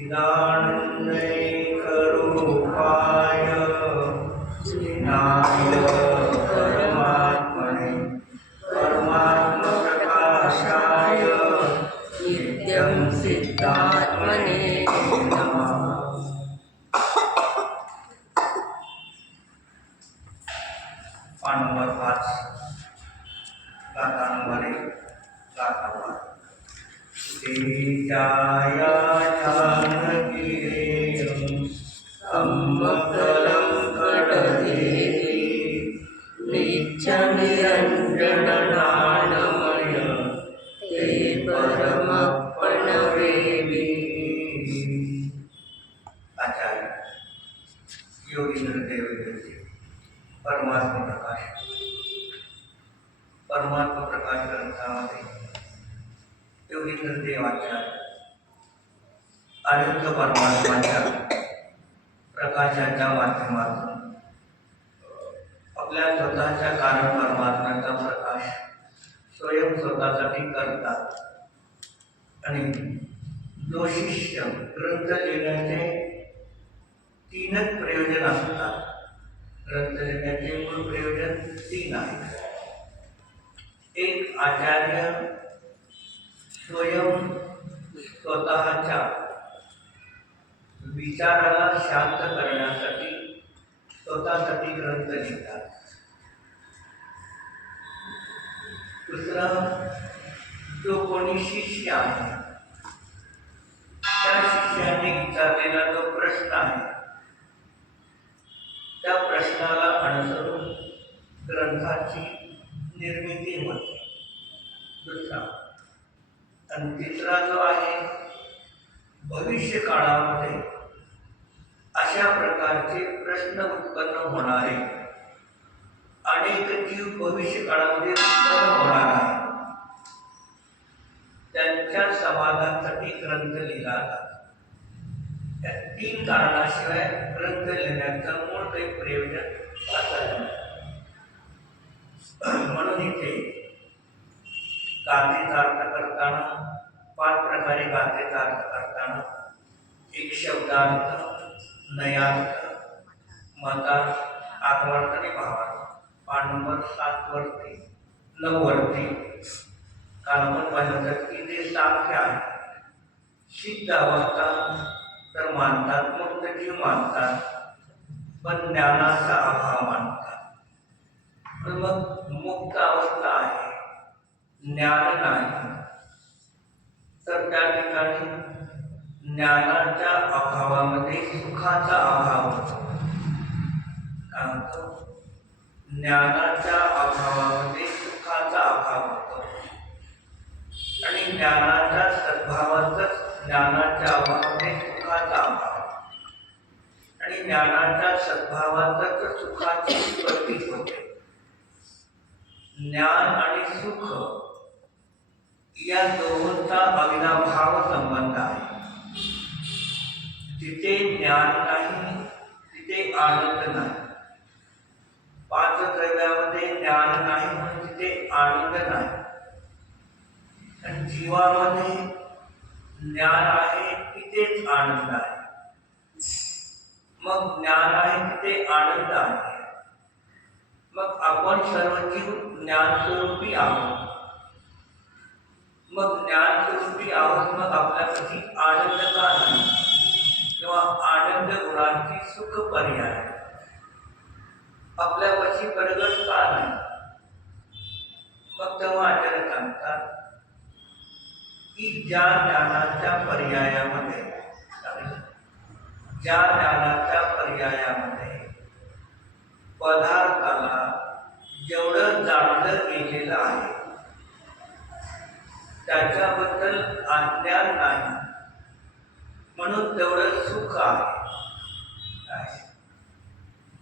चिदानंदैकरूपाय नाय परमात्मने परमात्मप्रकाशाय नित्यं सिद्धात्मने नमः। पान नंबर 5 गाथा नंबर 1 गाथा 1 सीताया जानकीरेयं अम्मकलं कडदेवी नित्यनिरञ्जननादमय ते परमप्रणवेवी। आचार्य योगींद्र देवजी परमात्मा प्रकाश ग्रंथामध्ये योगींद्र देवाच्या अनंत परमात्माच्या प्रकाशाच्या माध्यमातून आपल्या स्वतःच्या कारण परमात्म्याचा प्रकाश स्वयं स्वतःसाठी करतात आणि जो शिष्य ग्रंथ लिहिण्याचे 3च प्रयोजन असतात। ग्रंथ लिहिण्याचे मूळ प्रयोजन 3 आहेत। एक, आचार्य स्वयं स्वतःच्या विचाराला शांत करण्यासाठी स्वतःसाठी ग्रंथ लिहितात। दुसरा, जो कोणी शिष्य आहे त्या शिष्याने विचारलेला जो प्रश्न आहे त्या प्रश्नाला अनुसरून ग्रंथाची निर्मिती होते। दुसरा आणि तिसरा जो आहे, भविष्य काळामध्ये अशा प्रकारचे प्रश्न उत्पन्न होणारे अनेक जीव भविष्य काळामध्ये उत्पन्न होणार आहे, त्यांच्या समाधानासाठी ग्रंथ लिहिला जातो। या 3 कारणाशिवाय ग्रंथ लिहिण्याचं मूळ काही प्रयोजन असत नाही। म्हणून इथे गाथेचा अर्थ करताना 5 प्रकारे गाथेचा अर्थ करताना एक शब्दार्थ, नयार्थ, मतार्थ, आत्मार्थ आणि भावार्थ। पान नंबर 7 वरती 9 वरती काल आपण पाहिलं की जे सांख्य आहे सिद्ध अवस्था तर मानतात, मुक्त जीव मानतात, पण ज्ञानाचा अभाव मानतात। मग मुक्त अवस्था आहे, ज्ञान नाही, तर त्या ठिकाणी ज्ञानाच्या अभावामध्ये सुखाचा अभाव होतो। काय होतो? ज्ञानाच्या अभावामध्ये सुखाचा अभाव होतो आणि ज्ञानाच्या सद्भावातच ज्ञानाच्या अभावामध्ये सुखाचा अभाव आणि ज्ञानाच्या सद्भावातच सुखाची उत्पत्ती होते। ज्ञान आणि सुख या दोहोंचा अविनाभाव संबंध आहे। जिथे ज्ञान नाही तिथे आनंद नाही। 5 द्रव्यामध्ये ज्ञान नाही म्हणून तिथे आनंद नाही, आणि जीवामध्ये ज्ञान आहे तिथेच आनंद आहे। मग ज्ञान आहे तिथे आनंद आहे। मग आपण सर्व जीव ज्ञानस्वरूपी आहोत। मग ज्ञानस्वरूपी आहोत, मग आपल्यासाठी आनंद का नाही किंवा आनंद गुणांची सुख पर्याय आपल्यापाशी प्रगट का नाही? मग तेव्हा आचार्य सांगतात की ज्या ज्ञानाच्या पर्यायामध्ये पदार्थाला जेवढं जाणलं गेलेलं आहे त्याच्याबद्दल अज्ञान नाही, म्हणून तेवढं सुख आहे।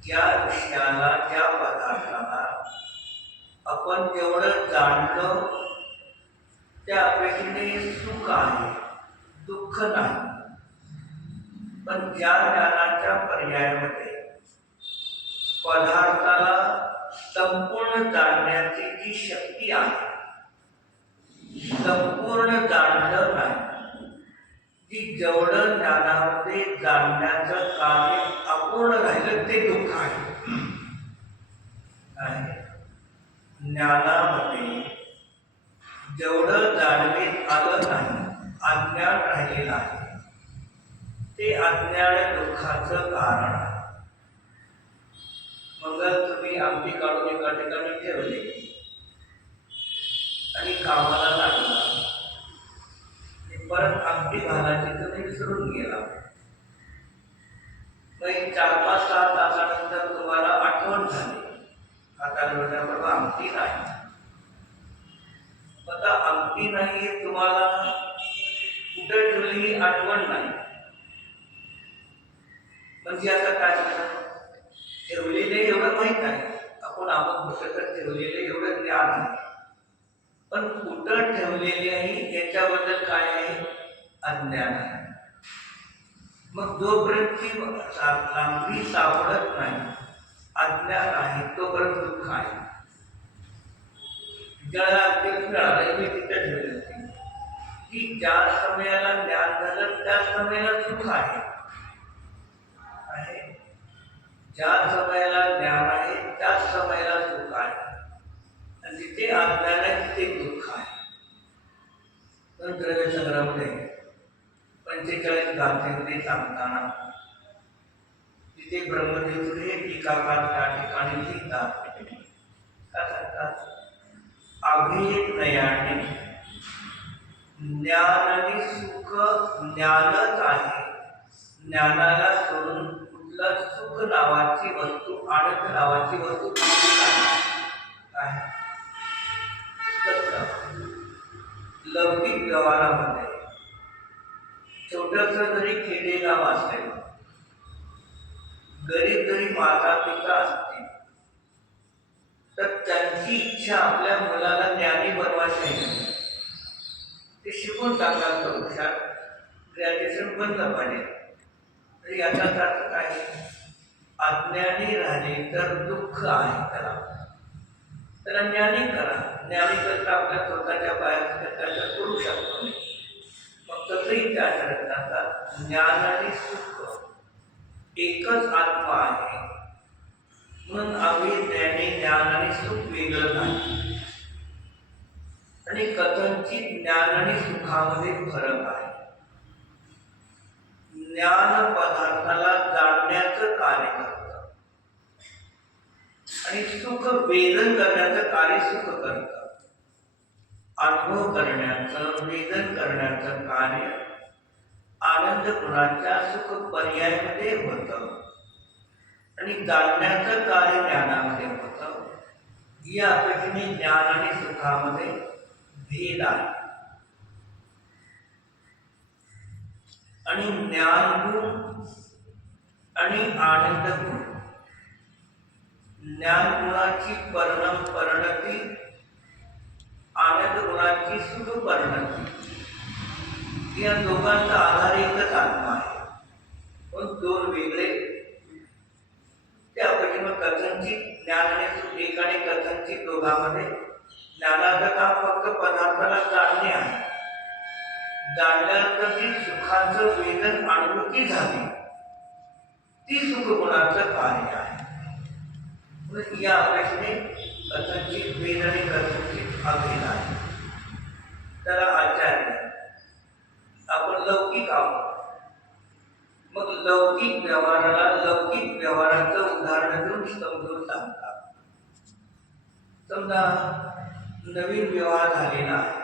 ज्या विषयाला, ज्या पदार्थाला आपण जेवढं जाणलं त्या अपेक्षेने सुख आहे, दुःख नाही। पण ज्या ज्ञानाच्या पर्यायामध्ये पदार्थाला संपूर्ण जाणण्याची जी शक्ती आहे, संपूर्ण जाणलं नाही, की जेवढं ज्ञानामध्ये जाणण्याचं कार्य अपूर्ण राहिलं ते दुःख आहे. ज्ञानामध्ये जेवढं जाणवीत आलं नाही, अज्ञान राहिलेलं आहे, ते अज्ञान दुःखाचं कारण आहे. मंगल तुम्ही आमटी काढून एका ठिकाणी ठेवले आणि कामाला लागला, परत आमटी घालायची तुम्ही विसरून गेला. मग 4-5 6 तासानंतर तुम्हाला आठवण झाली, आता बरोबर आमटी नाही. आता आमटी नाही हे तुम्हाला कुठे ठेवली ही आठवण नाही. म्हणजे आता काय करणार? ठेवलेले एवढं माहीत आहे आपण कुठं तर ठेवलेले एवढं ज्ञान आहे, पण कुठं ठेवलेले आहे याच्याबद्दल काय आहे? अज्ञान आहे. मग जोपर्यंत ती लांबी सापडत नाही, अज्ञान आहे, तोपर्यंत दुःख आहे. ज्याला मिळालं मी तिथे ठेवले होते की ज्या समयाला ज्ञान झालं त्या समयाला सुख आहे. ज्या समयाला ज्ञान आहे त्याच समयाला सुख आहे, आणि जिथे अज्ञान आहे तिथे दुःख आहे. पण द्रव्य संग्रहामध्ये 45 गाथेमध्ये सांगताना तिथे ब्रह्मदेव हे टीकाकार त्या ठिकाणी लिहितात. काय सांगतात? अभेद नयाने ज्ञान आणि सुख ज्ञानच आहे. ज्ञानाला सोडून कुठलं सुख नावाची वस्तू, आनंद नावाची वस्तू आहे. लौकिक व्यवहारामध्ये छोटस जरी खेडेगाव असेल, गरीब जरी माता पिता असतील, तर त्यांची इच्छा आपल्या मुलाला ज्ञानी बनवायची आहे. ते शिकून टाकतात, हुशार, ग्रॅज्युएशन बनलं पाहिजे. तर याचाच अर्थ काय? अज्ञानी राहिले तर दुःख आहे. त्याला ज्ञानी करा. ज्ञानी करता आपल्या स्वतःच्या बाहेर त्याच्या करू शकतो. मग तसंही त्या करतात. ज्ञान आणि सुख एकच आत्मा आहे, म्हणून आम्ही ज्ञान आणि सुख वेगळं नाही. आणि कथनचित ज्ञान आणि सुखामध्ये फरक आहे. ज्ञान पदार्थाला जाणण्याचं कार्य करतं आणि सुख वेदन करण्याचं कार्य सुख करतं. अनुभव करण्याचं, वेदन करण्याचं कार्य आनंद गुणाच्या सुख पर्यायामध्ये होतं आणि जाणण्याचं कार्य ज्ञानामध्ये होतं. या पद्धतीने ज्ञान आणि सुखामध्ये भेद आहे. आणि ज्ञान गुण आणि आनंद गुण, ज्ञान गुणाची परिणती, आनंद गुणाची सुख परिणती, या दोघांचा आधार एकच आत्मा आहे, पण दोन वेगळे. त्यापैकी मग कथनचित ज्ञान आणि सुख एकाने कथनचित दोघांमध्ये ज्ञानाचं काम फक्त पदार्थाला जाणणे आहे. जाणल्यानंतर जी सुखाचं वेदन अनुभूती झाली ती सुख गुणाचं कार्य आहे. या अभ्यासाने कथनचित वेद आणि कथनचित अभेद आहे. त्याला आचार्य आपण लौकिक आहोत. मग लौकिक व्यवहाराचं उदाहरण देऊन समजून सांगतात. समजा नवीन विवाह झालेला आहे,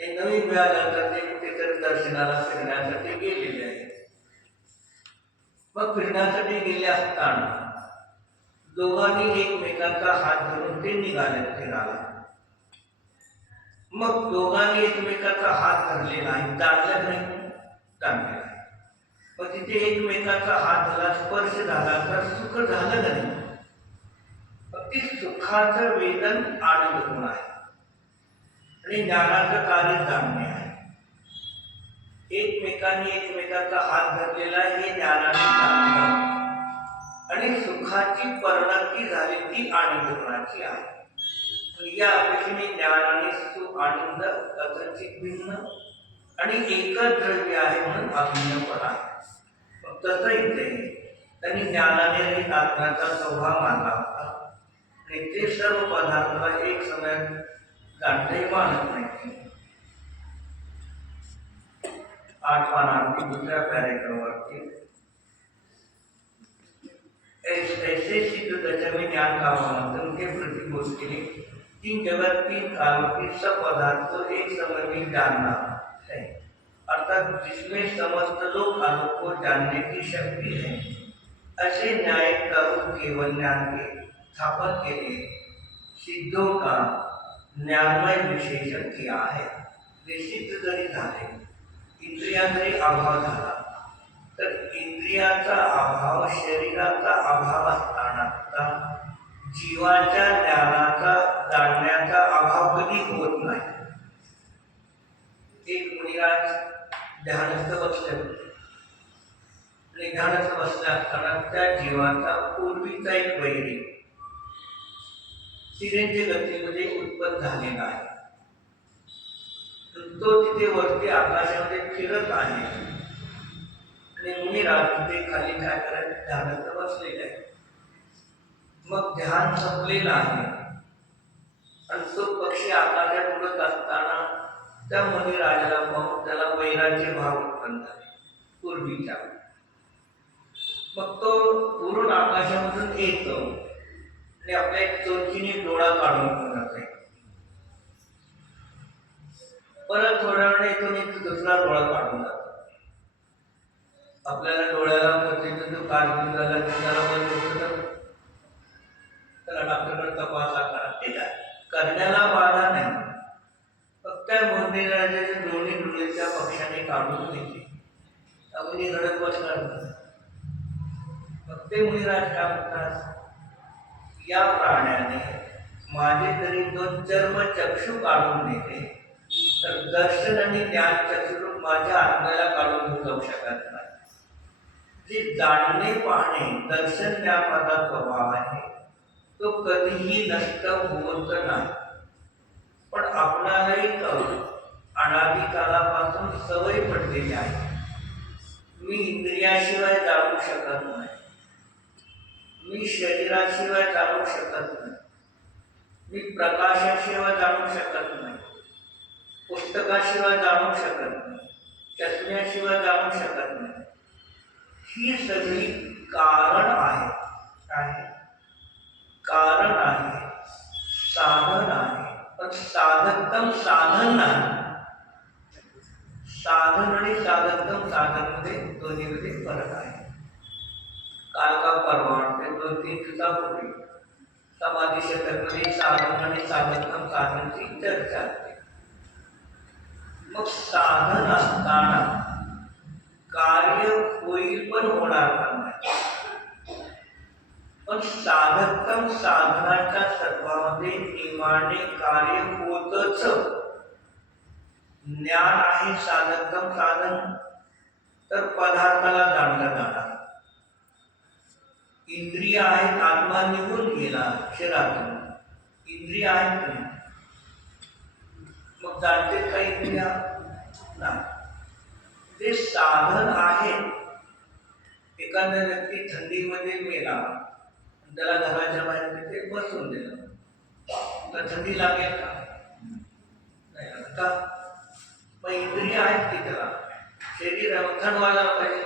ते नवीन विवाहानंतर ते कुठेतरी दर्शनाला फिरण्यासाठी गेलेले आहे. मग फिरण्यासाठी गेले असताना दोघांनी एकमेकांचा हात धरून ते निघाले फिरायला. मग दोघांनी एकमेकांचा हात धरलेला आहे, जाणलं नाही, जाणलेला आहे. मग तिथे एकमेकांचा हात झाला, स्पर्श झाला तर सुख झालं नाही. ती सुखाचं वेदन आनंद गुण आहे आणि ज्ञानाचं कार्य जाणणे आहे. एकमेकांनी एकमेकांचा हात धरलेला हे ज्ञानाने जाणलं आणि सुखाची परिणती झाली ती आनंद गुणाची आहे. या अपेक्षेने ज्ञान आणि सुख आनंद कथनचित भिन्न आणि एकच द्रव्य आहे म्हणून अभिन्नपणा आहे. मग तसं इथे त्यांनी ज्ञानाने आत्म्याचा स्वभाव मानला होता आणि ते सर्व पदार्थाला एक समयात जाणते मानत नाही. 8 पानांची दुसऱ्या पॅरेग्राफवरती ऐसे सिद्ध दशमी ज्ञान कामांतन के प्रतिबोध के लिए 3 जगत 3 कालों की सब पदार्थ को एक समय में जानना है, अर्थात जिसमें समस्त लोक कालों को जानने की शक्ति है। ऐसे न्यायिक रूप केवल ज्ञान के स्थापन के लिए सिद्धों का ज्ञानमय विशेषण किया है। जे सिद्ध जरी झाले, इंद्रिया जरी अभाव झाला तर इंद्रियाचा अभाव, शरीराचा अभाव असताना जीवाच्या ज्ञानाचा जाणण्याचा अभाव कधी होत नाही. एक मुनिराज ध्यानस्थ बसले होते आणि ध्यानस्थ बसले असताना त्या जीवाचा पूर्वीचा एक वैरी तिरंजी गतीमध्ये उत्पन्न झालेला आहे. तो तिथे वरती आकाशामध्ये फिरत आहे आणि मुनिराज तिथे खाली काय करत ध्यानात बसलेले आहे. मग ध्यान संपलेलं आहे आणि तो पक्षी आकाशात उडत असताना त्या मुनिराजाला पाहून त्याला वैराग्य भाव उत्पन्न झाले पूर्वीच्या. मग तो पुरून आकाशामधून येतो आणि आपल्या एक चोचीने डोळा काढून जाते. परत थोड्या वेळ येतो दुसरा डोळा काढून जातो. आपल्याला डोळ्याला जो काढून झाला त्याला बंद होतं, त्याला डॉक्टरकडे तपासा करा, ते काय करण्याला बाधा नाही. फक्त मुनिराजाच्या दोन्ही डोळे त्या पक्षाने काढून घेतले. मुनी रडत बसणार. मग ते मुनिराज काय म्हणतात, या प्राण्याने माझे जरी 2 चर्मचक्षु काढून घेतले तर दर्शन आणि ज्ञान चक्षु माझ्या आत्म्याला काढून जाऊ शकत नाही. जे जाणणे पाहणे दर्शन ज्ञानाचा स्वभाव आहे तो कधीही नष्ट होत नाही. पण आपणालाही अनादिकालापासून सवय पडलेली आहे. मी इंद्रियाशिवाय जाणू शकत नाही, मी शरीराशिवाय जाणू शकत नाही, मी प्रकाशाशिवाय जाणू शकत नाही, पुस्तकाशिवाय जाणू शकत नाही, चष्म्याशिवाय जाणू शकत नाही. ही सगळी कारण आहे. कारण आहे, साधन आहे, पण साधकतम साधन नाही. साधन आणि साधकतम साधनमध्ये दोन्हीमध्ये फरक आहे. काल का परवा ते 2-3 दिवसापूर्वी समाधी शतकमध्ये साधन आणि साधकतम साधनची चर्चा असते. मग साधन असताना कार्य होईल पण होणार नाही. पण साधकतम साधनाच्या तत्वामध्ये नियमाने कार्य होतच. ज्ञान आहे साधकतम साधन, तर पदार्थाला जाणलं जाणार. इंद्रिय आहेत, आत्मा निघून गेला शरीरातून, इंद्रिय आहेत नाही. मग जाणते का इंद्रिया नाही. ते साधन आहेत. एखादा व्यक्ती थंडीमध्ये मेला, त्याला घराच्या बाहेर तिथे बसून दिलं, तर थंडी लागेल का? नाही का? मग इंद्रिय आहेत की त्याला शरीर थंड वाजायला पाहिजे.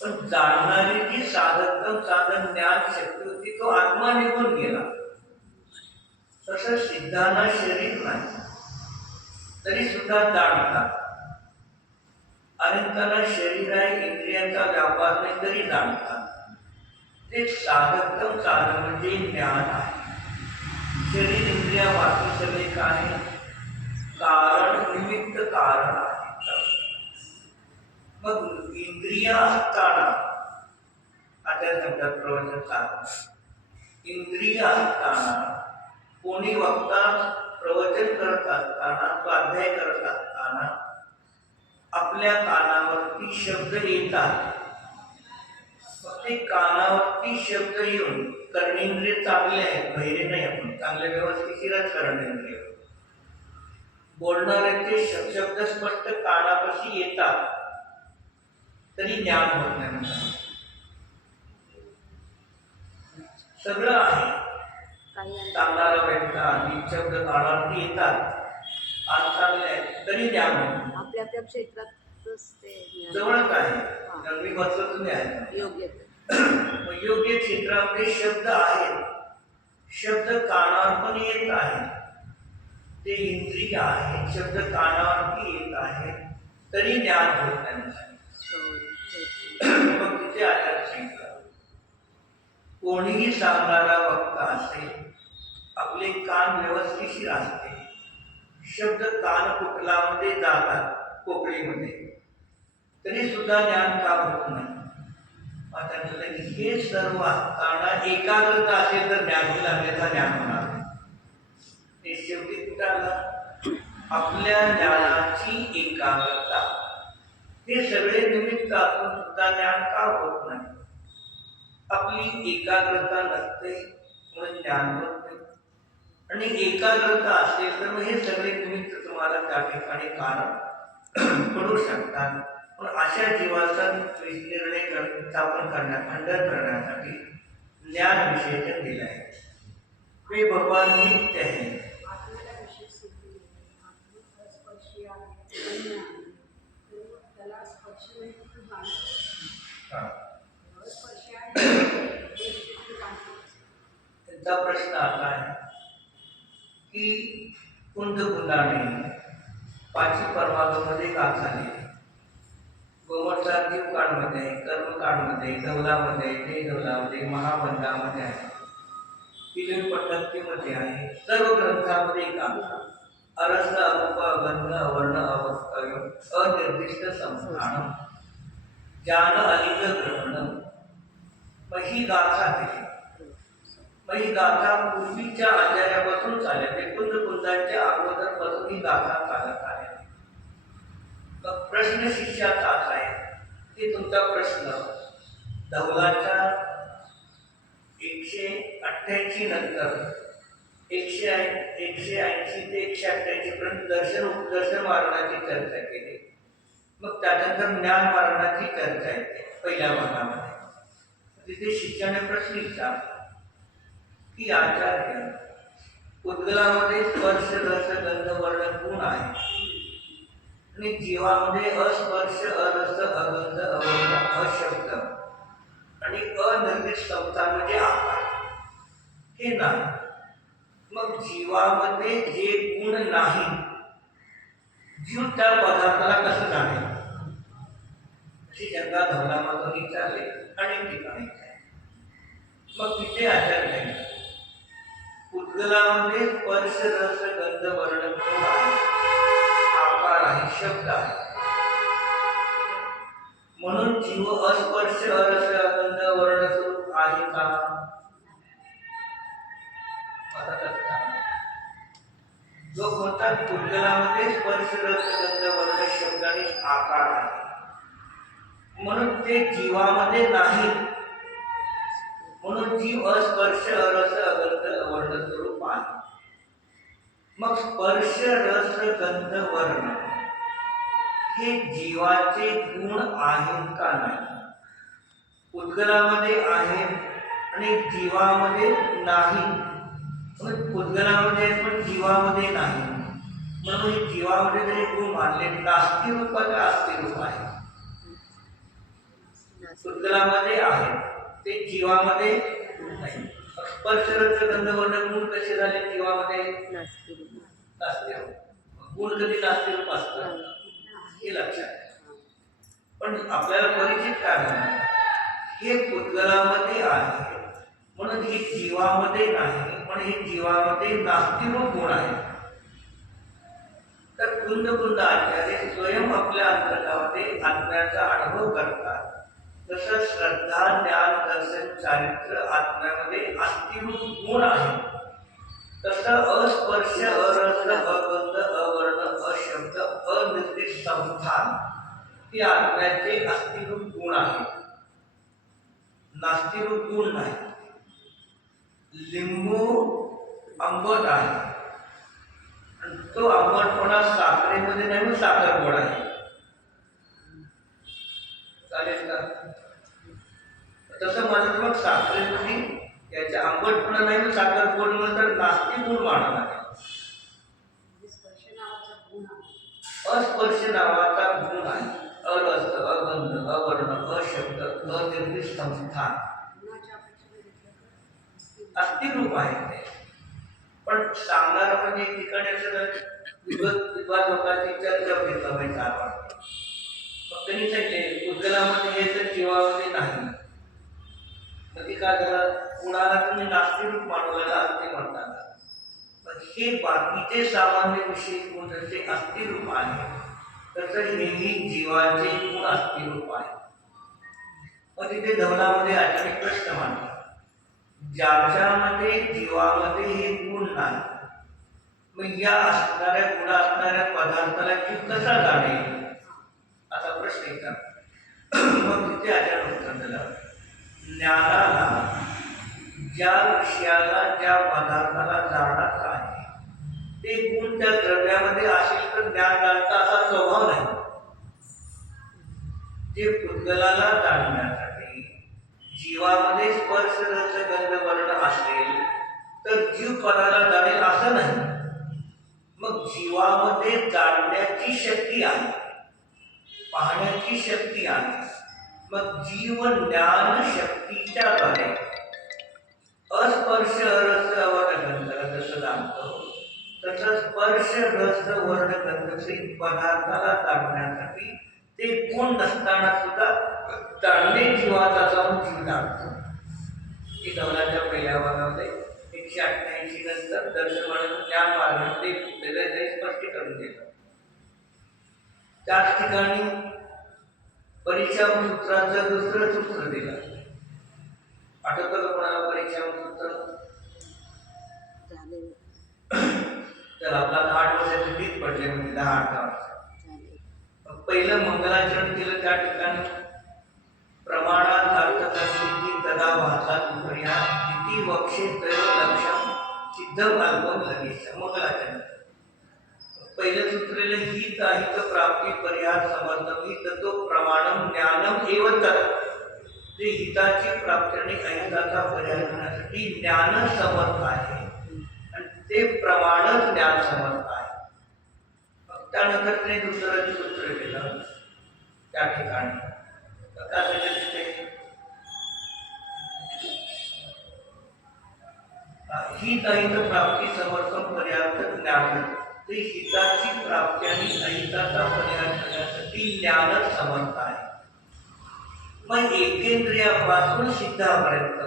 पण जाणणारी जी साधकतम साधन ज्ञान शक्ती होती तो आत्मा निघून गेला. तसं सिद्धांना शरीर नाही तरी सुद्धा जाणतात. अनंताला शरीर आहे, इंद्रियांचा व्यापार नाही तरी जाणतात. ते साधकतम साधन म्हणजे ज्ञान आहे. शरीर इंद्रिया बाकी सगळे काय कारण निमित्त कारण आहे. मग इंद्रिया असताना आता समजा प्रवचन साधन, इंद्रिय असताना कोणी वक्ता प्रवचन करत असताना, स्वाध्याय करत असताना आपल्या कानावरती शब्द येतात. ते कानावरती शब्द येऊन कर्णेंद्रिय चांगले आहेत, बहिरे नाही. आपण चांगले व्यवस्थितच कर्णेंद्रिय बोलणाऱ्यांचे शब्द स्पष्ट कानापाशी येतात तरी ज्ञान होत नाही म्हणतात. सगळं आहे, सांगणारा व्यक्ती आणि शब्द कानावरती येतात, आज चांगले आहे तरी ज्ञान होत नाही. आपल्या आपल्या क्षेत्रातच ते जवळच आहे, मी बसलो तुम्ही आहे योग्य योग्य क्षेत्रामध्ये शब्द आहेत, शब्द कानावर पण येत आहेत, ते इंद्रिय आहे, शब्द कानावरती येत आहे तरी ज्ञान होत नाही. मग तिथे आचार्य सांगितलं, कोणीही सांगणारा वक्ता असेल, आपले कान व्यवस्थिशीर असते, शब्द कानकुटलामध्ये जातात कोकळीमध्ये, तरी सुद्धा ज्ञान का होत नाही. हे सर्व असताना एकाग्रता असेल तर ज्ञान होईल, अन्यथा ज्ञान होणार नाही. ते शेवटी कुठाला आपल्या ज्ञानाची एकाग्रता, हे सगळे निमित्त असून सुद्धा ज्ञान का होत नाही. आपली एकाग्रता नसते म्हणून ज्ञान होत नाही, आणि एकाग्रता असेल तर मग हे सगळे निमित्त तुम्हाला त्या ठिकाणी कारण पडू शकतात. पण अशा जीवाचा निर्णय स्थापन खंडन करण्यासाठी ज्ञान विशेषण दिलं आहे. हे भगवान नित्य आहे. त्यांचा प्रश्न असा आहे की कुंदकुंदाने पाची परमागमध्ये का झाले, गोमटसार काळमध्ये, कर्मकाळमध्ये, धवलामध्ये, जयधवलामध्ये, महाबंधामध्ये आहे, किलीन पद्धतीमध्ये आहे, सर्व ग्रंथामध्ये काम अरस अरूप गंध वर्ण अवस्थ अनिर्दिष्ट संस्थान ज्ञान अलिंग ग्रहण. मग ही गाथा दिली. मग ही गाथा पूर्वीच्या आचार्यापासून चालते, कुंदकुंदांच्या अगोदरपासून ही गाथा चालत आहे. मग प्रश्न शिष्याचा असा आहे की तुमचा प्रश्न धवलाच्या 188 नंतर 180 ते 188 पर्यंत दर्शन मार्गाची चर्चा केली. मग त्यानंतर ज्ञान मार्गाची चर्चा येते पहिल्या भागामध्ये. तिथे शिष्याने प्रश्न विचारला की आचार्य, उद्गलामध्ये स्पर्श रस गंध वर्ण गुण आहे आणि जीवामध्ये अस्पर्श अरस अगंध अवर्ण अशब्द आणि अनिर्दिष्ट संस्थान म्हणजे आकार हे नाही. मग जीवामध्ये जे गुण नाही, जीव त्या पदार्थाला कसं जाणे, अशी शंका धवलामधून विचारले अनेक ठिकाणी. मग तिथे आचार्य उद्गलामध्ये स्पर्श रस गंध वर्ण गुण आहे, आकार आहे, शब्द आहे, म्हणून जीव अस्पर्श अरस गंध वर्ण स्वरूप आहे का. जो कोणता उद्गलामध्ये स्पर्श रस गंध वर्ण शब्द आणि आकार आहे म्हणून ते जीवामध्ये नाही, म्हणून जीव अस्पर्श रस गंध वर्ण स्वरूप आहे. मग स्पर्श रस गंध वर्ण हे जीवाचे गुण आहेत का नाही. उद्गलामध्ये आहेत आणि जीवामध्ये नाही, उद्गलामध्ये पण जीवामध्ये नाही, म्हणून जीवामध्ये जरी गुण मानले नास्ती रूपाचे आस्ती रूप आहे. उद्गलामध्ये आहे ते जीवामध्ये नाही. स्पर्श रस गंध वर्ण गुण कसे झाले जीवामध्ये नास्ती गुण कधी नास्ती रूप असतात हे लक्षात. पण आपल्याला परिचित काय म्हणणार, हे उद्गलामध्ये आहे म्हणून हे जीवामध्ये नाही, पण हे जीवामध्ये नास्तिरूप गुण आहे. तर कुंद आचार्य स्वयं आपल्या अंतर्गामध्ये आत्म्याचा अनुभव करतात. जसं श्रद्धा ज्ञान दर्शन चारित्र्य आत्म्यामध्ये अस्तिरूप गुण आहे, तसं अस्पर्श अरस अगंध अवर्ण अशब्द अनिर्दिष्ट संस्थान हे आत्म्याचे अस्तिरूप गुण आहे, नास्तिरूप गुण नाही. लिंबू आंबट आहे आणि तो आंबटपणा साखरेमध्ये नाही, मग साखर गोड आहे. चालेल का? तसं माझं मग साखरेमध्ये याच्या आंबटपणा नाही, मग साखर गोड म्हणलं तर नास्तिक गुण माना लागेल. अस्पर्श नावाचा गुण आहे. अरस, अगंध, अवर्ण, अशब्द, अनिर्दिष्ट संस्थान अस्थिरूप आहे ते. पण सांगणार म्हणजे ठिकाणी असं विद्वान लोकांची चर्चा घेतला आवडते. मग त्यांनी सांगितले उद्गलामध्ये हे तर जीवामध्ये नाही. मग ते काय झालं, कुणाला तुम्ही नास्तिरूप मानवायला असते म्हणतात. पण हे बाकीचे सामान्य विषय गुण जसे अस्थिरूप आहे, तसं हेही जीवाचे गुण अस्थिरूप आहे. मग तिथे धवनामध्ये आचार्य प्रश्न मांडतात, ज्याच्यामध्ये जीवामध्ये हे गुण नाही, मग या असणाऱ्या गुण असणाऱ्या पदार्थाला जीव कसा जाणेल असा प्रश्न येतात. मग तिथे आचार्य उत्तर दिलं, ज्ञानाला ज्या विषयाला ज्या पदार्थाला जाणायचं आहे ते गुण त्या द्रव्यामध्ये असेल तर ज्ञान जाणता असा स्वभाव नाही. जे पुद्गलाला जाणण्यासाठी जीवामध्ये स्पर्श रस गंध वर्ण असेल तर जीव पदाला जाणेल असं नाही. मग जीवामध्ये जाणण्याची शक्ती आहे, पाहण्याची शक्ती आहे. मग जीव ज्ञान शक्तीच्या द्वारे अस्पर्श रस वर्ण गंध जसं जाणतो, तसं स्पर्श रस वर्ण गंध पदार्थाला जाणण्यासाठी ते गुण नसताना सुद्धा जाणणे जीवाचा जाऊन जीव जाणतो. ही धवनाच्या पहिल्या भागामध्ये 188 नंतर दर्शन म्हणून ज्ञान मार्गाने ते स्पष्टीकरण दिलं. त्याच ठिकाणी परीक्षा सूत्राचं दुसरं सूत्र दिलं. आठवतं का कोणाला परीक्षा सूत्र? तर आपला 8 वर्षाचं पीक पडले म्हणजे 10-18 वर्ष. पहिलं मंगलाचरण केलं त्या ठिकाणी प्रमाणात अर्थकर्षिती तदा भासात उपरिया किती वक्षे तय लक्षम सिद्ध अल्पम लगेच मंगलाचरण. पहिलं सूत्रेला हित अहित प्राप्ती परिहार समर्थन हित तो प्रमाणम ज्ञानम एव तत्. ते हिताची प्राप्ती आणि अहिताचा परिहार करण्यासाठी ज्ञान समर्थ आहे आणि ते प्रमाणच ज्ञान समर्थ आहे. त्यानंतर ते दुसरं सूत्र केलं त्या ठिकाणी हित अहित प्राप्ती समर्थन पर्याप्त ज्ञान. ते हिताची प्राप्ती आणि अहिताचा परिहार करण्यासाठी ज्ञानच समर्थ आहे. मग एकेंद्रियापासून सिद्धापर्यंत,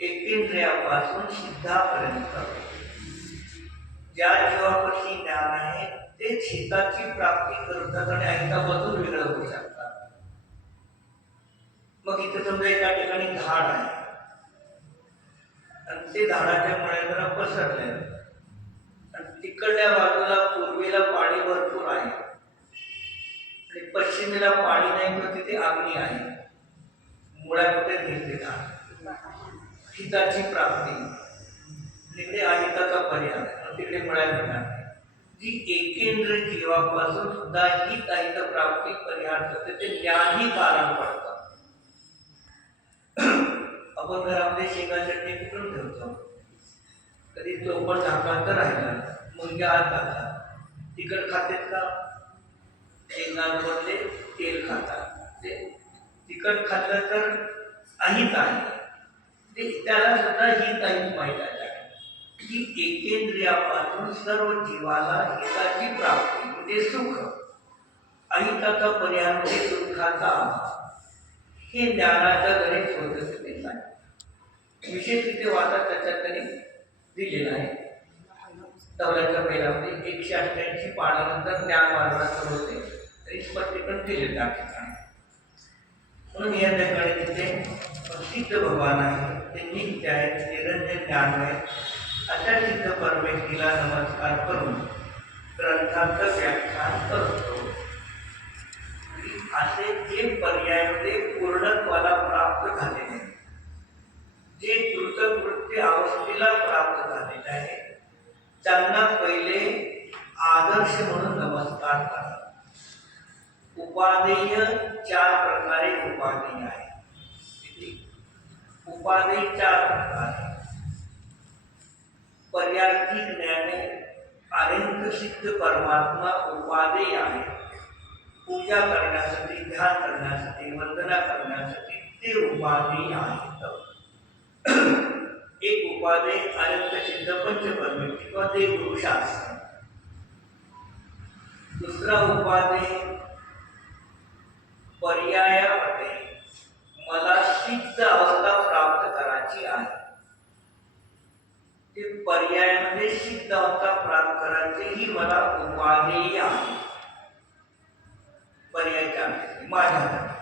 एकेंद्रियापासून सिद्धापर्यंत ज्या जीवापाशी ज्ञान आहे तेच हिताची प्राप्ती करतात आणि अहितापासून वेगळं होऊ शकतात. मग इथे समजा एका ठिकाणी झाड आहे आणि ते झाडाच्या मुळे जरा पसरले आणि तिकडल्या बाजूला पूर्वेला पाणी भरपूर आहे आणि पश्चिमेला पाणी नाही, तर तिथे अग्नी आहे. मुळामध्ये घेतले झाड हिताची प्राप्ती, तिकडे अहिताचा परिहार, तिकडे मिळायला नाही. जी एकेंद्र जीवापासून सुद्धा हित अहित प्राप्ती परिहार करते ते ज्ञानही कारण पडतं. आपण घरामध्ये शेंगा चटणी कुठून ठेवतो, कधी चोपट झाकात राहिला मुंग्या आत घालतात. तिखट खातेत का? शेंगांमधले तेल खातात. ते तिखट खाल्लं तर अहित आहे, ते त्याला सुद्धा हित अहित माहीत आहे की एकेंद्रियापासून सर्व जीवाला हिताची प्राप्ती म्हणजे सुख, अहिताचा परिहार म्हणजे दुःखाचा अभाव, हे ज्ञानाच्या गणित होते सांगितलं. विशेष तिथे वाचा त्याच्यात त्यांनी दिलेला आहे. तवल्याच्या पहिल्यामध्ये 188 पानानंतर ज्ञान मार्गाचं होते तरी स्पष्टीकरण दिले त्या ठिकाणी. म्हणून या ठिकाणी तिथे सिद्ध भगवान आहे, ते नित्य आहेत, निरंजन ज्ञान आहे. अशा सिद्ध परमेश्वरीला नमस्कार करून ग्रंथाचं व्याख्यान करतो. असे जे पर्यायामध्ये पूर्णत्वाला प्राप्त झालेले, जे कृतकृत्य अवस्थेला प्राप्त झालेले आहे, त्यांना पहिले आदर्श म्हणून नमस्कार करा. उपादेय 4 प्रकारे उपादेय आहे. उपादेय 4 प्रकार. पर्यार्थी ज्ञाने अनंत सिद्ध परमात्मा उपादेय आहे. पूजा करण्यासाठी, ध्यान करण्यासाठी, वंदना करण्यासाठी ते उपादेय आहेत. एक उपादेय अनंत सिद्ध पंचपरमेश्वर किंवा देवपुरुषासन. दुसरा उपादेय पर्यायामध्ये मला सिद्ध अवस्था प्राप्त करायची आहे. ते पर्यायामध्ये सिद्ध अवस्था प्राप्त करायची ही मला उपादेय आहे. पर्यायाच्या माझ्यासाठी.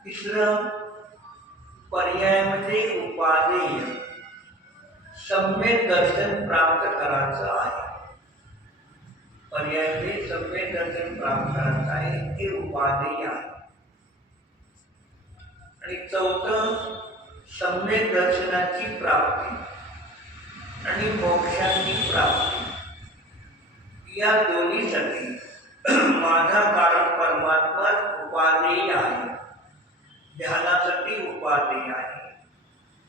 तिसरं पर्यायामध्ये उपादेय सम्यक दर्शन प्राप्त करायचं आहे. पर्यायामध्ये सम्यक दर्शन प्राप्त करायचं आहे हे उपादेय आहे. आणि चौथं सम्यक दर्शनाची प्राप्ती आणि मोक्षाची प्राप्ती या दोन्हीसाठी माझा कारण परमात्मा उपादेय आहे. ध्यानासाठी उपादेय आहे.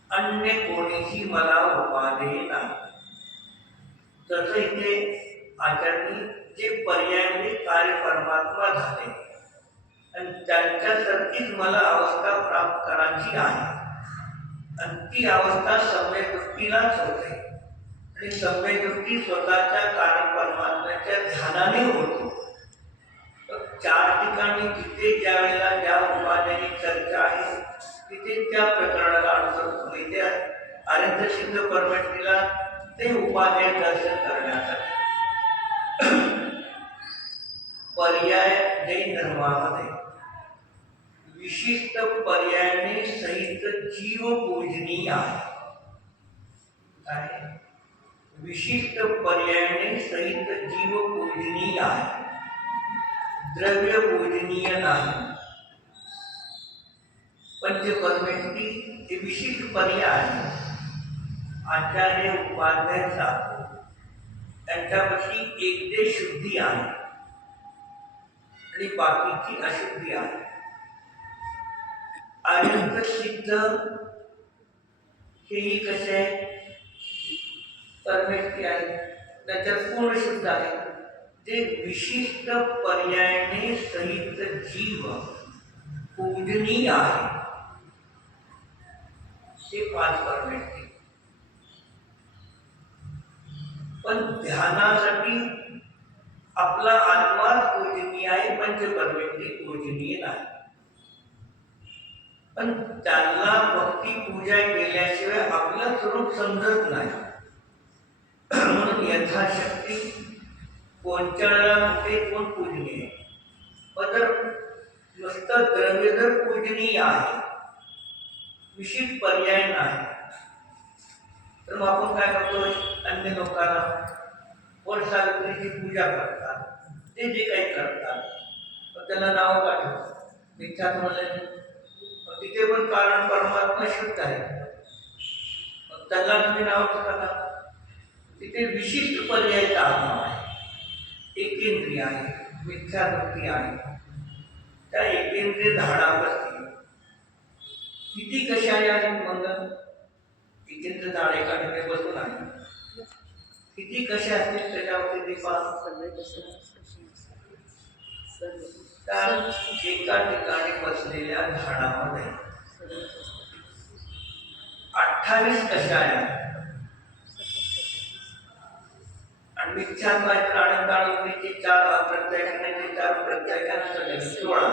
अन्य कोणीही मला उपादेय नाही. जसं इथे आचार्य जे पर्यायाने कार्य परमात्मा झाले आणि त्यांच्यासारखीच मला अवस्था प्राप्त करायची आहे. आणि ती अवस्था सम्यक होते. आणि सम्यक स्वतःच्या कारण परमात्म्याच्या ध्यानाने होतो. 4 ठिकाणी जिथे ज्या वेळेला ज्या उपाध्याची चर्चा आहे तिथे त्या प्रकरणाला अनुसरून इथे अनंत सिद्ध परमेश्वरीला ते उपाध्याय दर्शन करण्यासाठी. पर्याय जैन धर्मामध्ये विशिष्ट पर्यायाने सहित जीव पूजनीय आहे. विशिष्ट पर्यायाने सहित जीव पूजनीय आहे. द्रव्य पूजनीय नाही. पंचपरमेष्ठी हे विशिष्ट पर्याय आहे. आचार्य उपाध्याय साधू त्यांच्यापाशी एकदेश शुद्धी आहे आणि बाकीची अशुद्धी आहे. अनंत सिद्ध हेही कसे आहे परमेष्ठी आहे. त्याच्यात पूर्ण शुद्ध आहे. ते विशिष्ट पर्यायाने सहित जीव पूजनीय आहे. ते 5 परमेष्ठी. पण ध्यानासाठी आपला आत्माच पूजनीय आहे. पंचपरमेष्ठी पूजनीय नाही. पण त्यांना भक्ती पूजा केल्याशिवाय आपलं स्वरूप समजत नाही. म्हणून यथाशक्ती कोणत्याला कुठे कोण पूजनीय. पण जर नुसतं द्रव्य जर पूजनीय आहे, विशिष्ट पर्याय नाही, तर मग आपण काय करतो? अन्य लोकांना वर सावित्रीची पूजा करतात, ते जे काही करतात तर त्याला नाव काढतात. विख्यात म्हणले तिथे पण कारण परमात्मा शुद्ध आहे, मग त्याला तुम्ही नाव टाका. तिथे विशिष्ट पर्यायाचा आत्मा आहे. एकेंद्रिय आहे, मिथ्यावृत्ती आहे. त्या एकेंद्रिय झाडावरती किती कशा आहेत? मग एकेंद्रिय झाड एका ठिकाणी बसून आहे. किती कशा असतील त्याच्यावरती दीपा त्या एका ठिकाणी बसलेल्या झाडामध्ये 28 कशा आहेत. आणि मिथ्यात्व आनंदाचे 4 अप्रत्ययाचे 4 प्रत्ययाने 16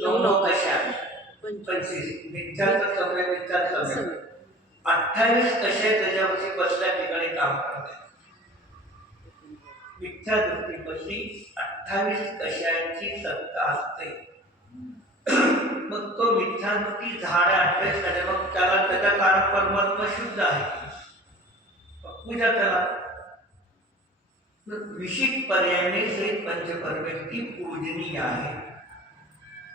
9 कशा आहेत. 25 मिथ्यात्व सगळे मिथ्यात्व 28 कशा त्याच्यावरती बसल्या ठिकाणी काम करतात. मिथ्या दृष्टीपाशी 28 कशांची सत्ता असते. मग तो मिथ्यादृष्टी झाड 28 झाले, मग त्याला त्याचा कारण परमात्मा शुद्ध आहे, पूजा त्याला. विशिष्ट पर्यायाने से पंचपरमेष्ठी पूजनीय आहे.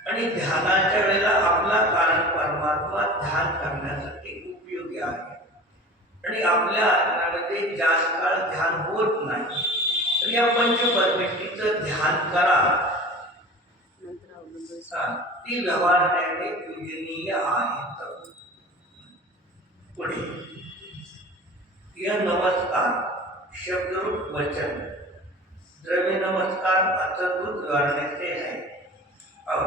आणि ध्यानाच्या वेळेला आपला कारण परमात्मा ध्यान करण्यासाठी उपयोगी आहे. आणि आपल्या आत्म्यामध्ये जास्त काळ ध्यान होत नाही, तर या पंचपरमेष्ठीचं ध्यान करा. नंतर अवलंबून ती व्यवहाराने पूजनीय आहेत. पुढे यह नमस्कार शब्दरूप वचन द्रव्य नमस्कार अर्थभूत वारणेचे है और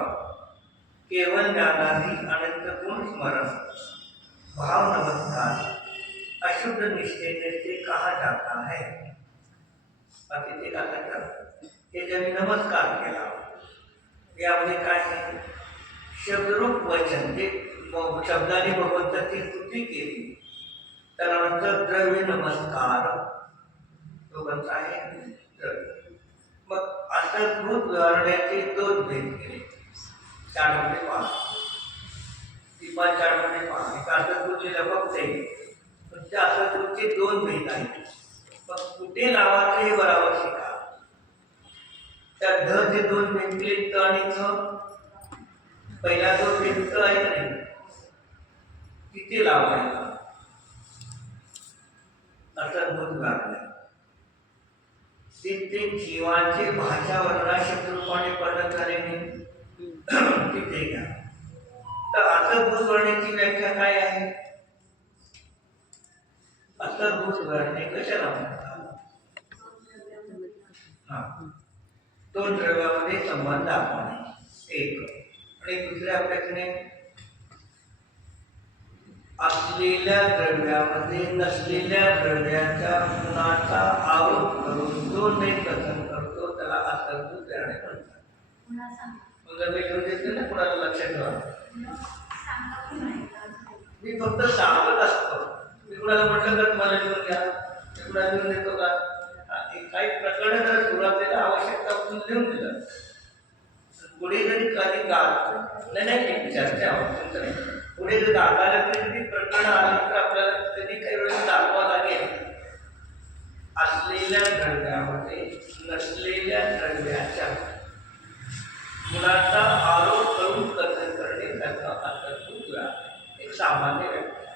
केवल ज्ञानादि अनंत गुण स्मरण भाव नमस्कार अशुद्ध निश्चय से कहा जाता है. बाकी ते काय करतात, हे ज्यांनी नमस्कार केला यामध्ये काय आहे, शब्दरूप वचन जे शब्दाने भगवंताची स्तुती केली त्याला म्हणतात द्रव्य नमस्कार. तो कोणता आहे, द्रव्य. मग अर्थभूत व्यवहाराचे दोन भेद केले. 4 पहा, टिपा 4 पहा. एक अर्थभूत फक्त एक, पण त्या अर्थभूतचे दोन भेद आहेत. मग कुठे लावायचे हे बरोबर शिका. त्या ध दोन भेद केले, त आणि थ. पहिला जो भेद त आहे का नाही, तिथे लावायचा अर्थभूत व्यवहार. ते जीवाचे भाषा वर्णा शब्दरूपाने वर्णन झालेले तिथे घ्या. तर अर्थभूत वर्णाची व्याख्या काय आहे, अर्थभूत वर्णे कशाला म्हणतात, दोन द्रव्यामध्ये संबंध दाखवणे एक, आणि दुसऱ्या अभ्यासाने असलेल्या द्रव्यामध्ये नसलेल्या द्रव्याच्या गुणाचा आरोप करून जो नाही कथन करतो त्याला अर्थभूत वर्णे म्हणतात. मग मी लिहून देते ना, कुणाला लक्षात ठेवा. मी फक्त सांगत असतो. मी कुणाला म्हटलं तर मला लिहून घ्या, मी कुणाला लिहून देतो का, काही प्रकरण जर सुरुवातीला आवश्यकता आपण लिहून दिलं, पुढे जरी कधी नाही चर्चा आवडत नाही, पुढे जर दाखवायला तरी प्रकरण आली तर आपल्याला कधी काही वेळेस दाखवावं लागेल. असलेल्या द्रव्यामध्ये नसलेल्या द्रव्याच्या गुणाचा आरोप करून कथन करणे त्याचा अर्थभूत व्यवहार, एक सामान्य व्याख्या.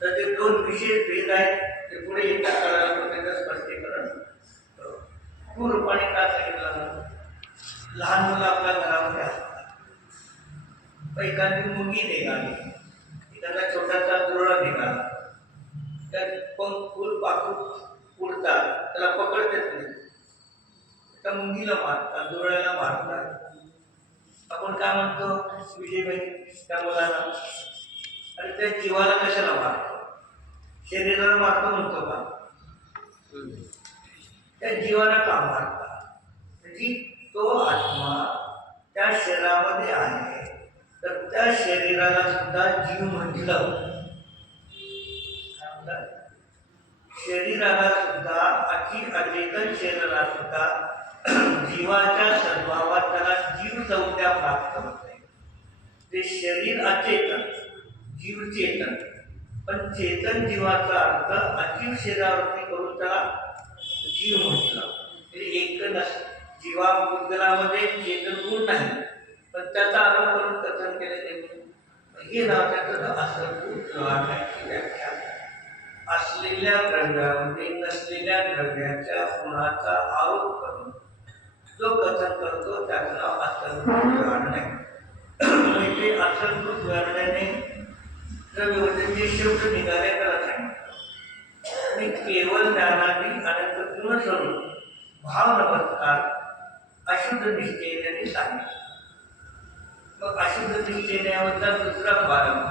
तर ते दोन विशेष भेद आहेत, ते पुढे येतात करायला पण त्याचं स्पष्टीकरण पूर्णपणे काय सांगितलं. लहान मुलं आपल्या घरामध्ये असतात, एखादी मुंगी निघाली, एखादा छोटासा दुरळा निघाला, त्यात पंख फुल पाखरू उडतात, त्याला पकडतात नाही, त्या मुंगीला मारतात, दुरळ्याला मारतात. आपण काय म्हणतो विजयबाई त्या मुलाला, आणि त्या जीवाला कशाला मारतो, शरीराला मारतो म्हणतो का, त्या जीवाला का मारतात, म्हणजे तो आत्मा त्या शरीरामध्ये आहे, तर त्या शरीराला सुद्धा जीव म्हटलं. शरीराला सुद्धा अखिल अचेतन शरीराला सुद्धा जीवाच्या सद्भावात त्याला जीव संज्ञा प्राप्त होते. ते शरीर अचेतन, जीव चेतन, पण चेतन जीवाचा अर्थ अजीव शरीरावरती करून त्याला जीव म्हटलं. एक जीवा बुद्धलामध्ये चेतन गुण नाही, पण त्याचा आरोप करून कथन केले. हे नाव त्याचं अर्थभूत व्यवहाराची व्याख्या. असलेल्या द्रव्यामध्ये नसलेल्या द्रव्याच्या गुणाचा आरोप करून जो कथन करतो त्याचं नाव अर्थभूत व्यवहार नाही. म्हणजे अर्थभूत व्यवहाराने द्रव्यवचनचे शब्द निघाले त्याला सांगितलं. आणि केवळ ज्ञानादी अनंत गुणस्वरूप भाव नमस्कार अशुद्ध निश्चयाने सांगितलं. मग अशुद्ध निश्चयावरचा दुसरा प्रारंभ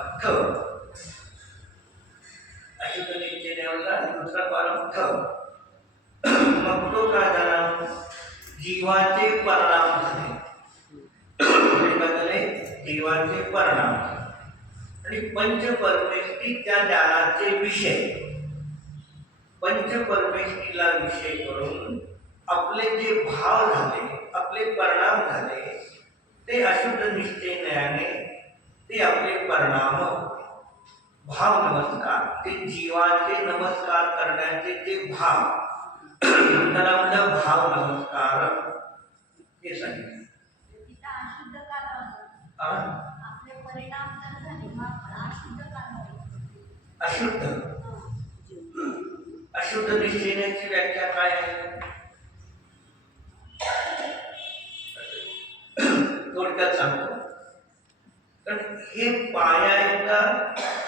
अशुद्ध निश्चयावरचा दुसरा प्रारंभ. मग तो काय झाला, जीवाचे परिणाम झाले, जीवाचे परिणाम आणि पंचपरमेष्ठी त्या ज्ञानाचे विषय. पंचपरमेष्ठीला विषय करून आपले जे भाव झाले, आपले परिणाम झाले, ते अशुद्ध निश्चयाने ते आपले परिणाम भाव नमस्कार, ते जीवाचे नमस्कार करण्याचे जे भाव, त्याला म्हणलं भाव नमस्कार हे सांगितलं. अशुद्ध अशुद्ध निश्चयाची व्याख्या काय आहे? थोडक्यात सांगतो. कारण हे पाया एकदा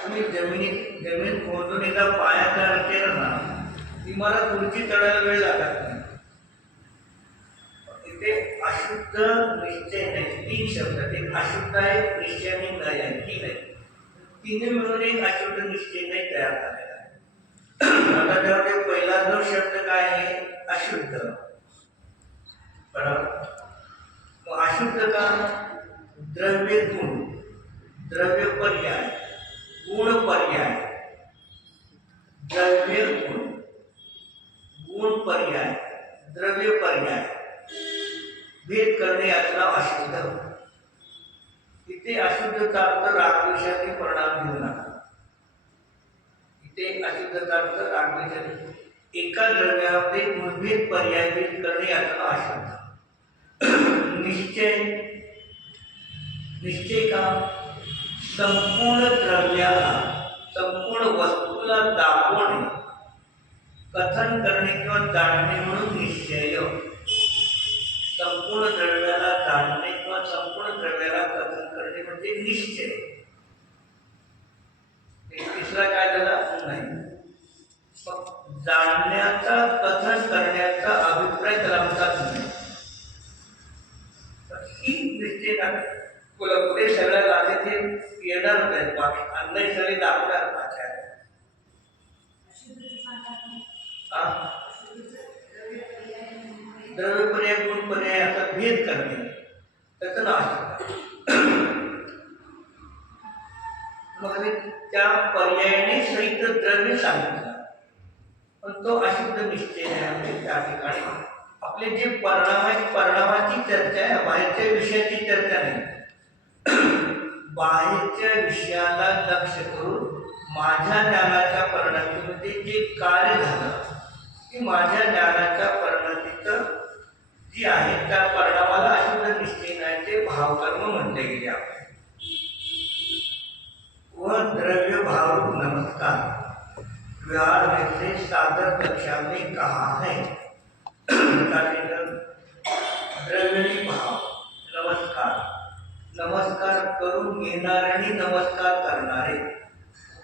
तुम्ही जमीन खोदून एकदा पाया तयार केला ना, इमारत उंची चढायला वेळ लागत नाही. इथे अशुद्ध निश्चय नाही, 3 शब्द, एक अशुद्ध आहे, निश्चय आणि नय आहे, 3 आहे. तिने मिळून एक अशुद्ध निश्चय नाही तयार झालेला आहे. आता त्यामध्ये पहिला जो शब्द काय आहे? अशुद्ध. बरोबर. मग अशुद्ध का? द्रव्य गुण, द्रव्य पर्याय, गुण पर्याय, द्रव्य गुण, गुण पर्याय, द्रव्य पर्याय, भेद करणे याचं नाव अशुद्ध. इथे अशुद्धचा अर्थ रागद्वेषाचे परिणाम घेऊ नका. इथे अशुद्धचा अर्थ रागद्वेषाचे एका द्रव्यामध्ये गुणभेद पर्याय भेद करणे याचं नाव अशुद्ध. निश्चय का? संपूर्ण द्रव्याला, संपूर्ण वस्तूला दाखवणे, कथन करणे किंवा जाणणे म्हणून निश्चय. संपूर्ण द्रव्याला जाणणे किंवा संपूर्ण द्रव्याला कथन करणे म्हणजे निश्चय. तिसरा काय झाला? नाही. मग जाणण्याचा, कथन करण्याचा अभिप्राय त्याला म्हणतात नाही. ही निश्चय का? पुढे सगळ्या जाते ते येणार आहेत, बाकी अन्य सगळे दाखवणार माझ्या. द्रव्य पर्याय, गुण पर्याय असा भेद करणे त्याचं नाव अशुद्ध. मग त्या पर्यायाने सहित द्रव्य सांगितलं, पण तो अशुद्ध निश्चय आहे. त्या ठिकाणी आपले जे परिणाम आहेत, परिणामाची चर्चा आहे, बाहेरच्या विषयाची चर्चा नाही. बाहेरच्या विषयाला लक्ष करून माझ्या ज्ञानाच्या परिणतीमध्ये जे कार्य झालं, की माझ्या ज्ञानाच्या परिणतीचं जी आहे त्या परिणामाला अशुद्ध निश्चयाचे भावकर्म म्हटले गेले आहे. व द्रव्य भाव नमस्कार व्यवहार में से साधक कक्षा में कहा है. द्रव्य भाव नमस्कार, नमस्कार करून घेणारे आणि नमस्कार करणारे,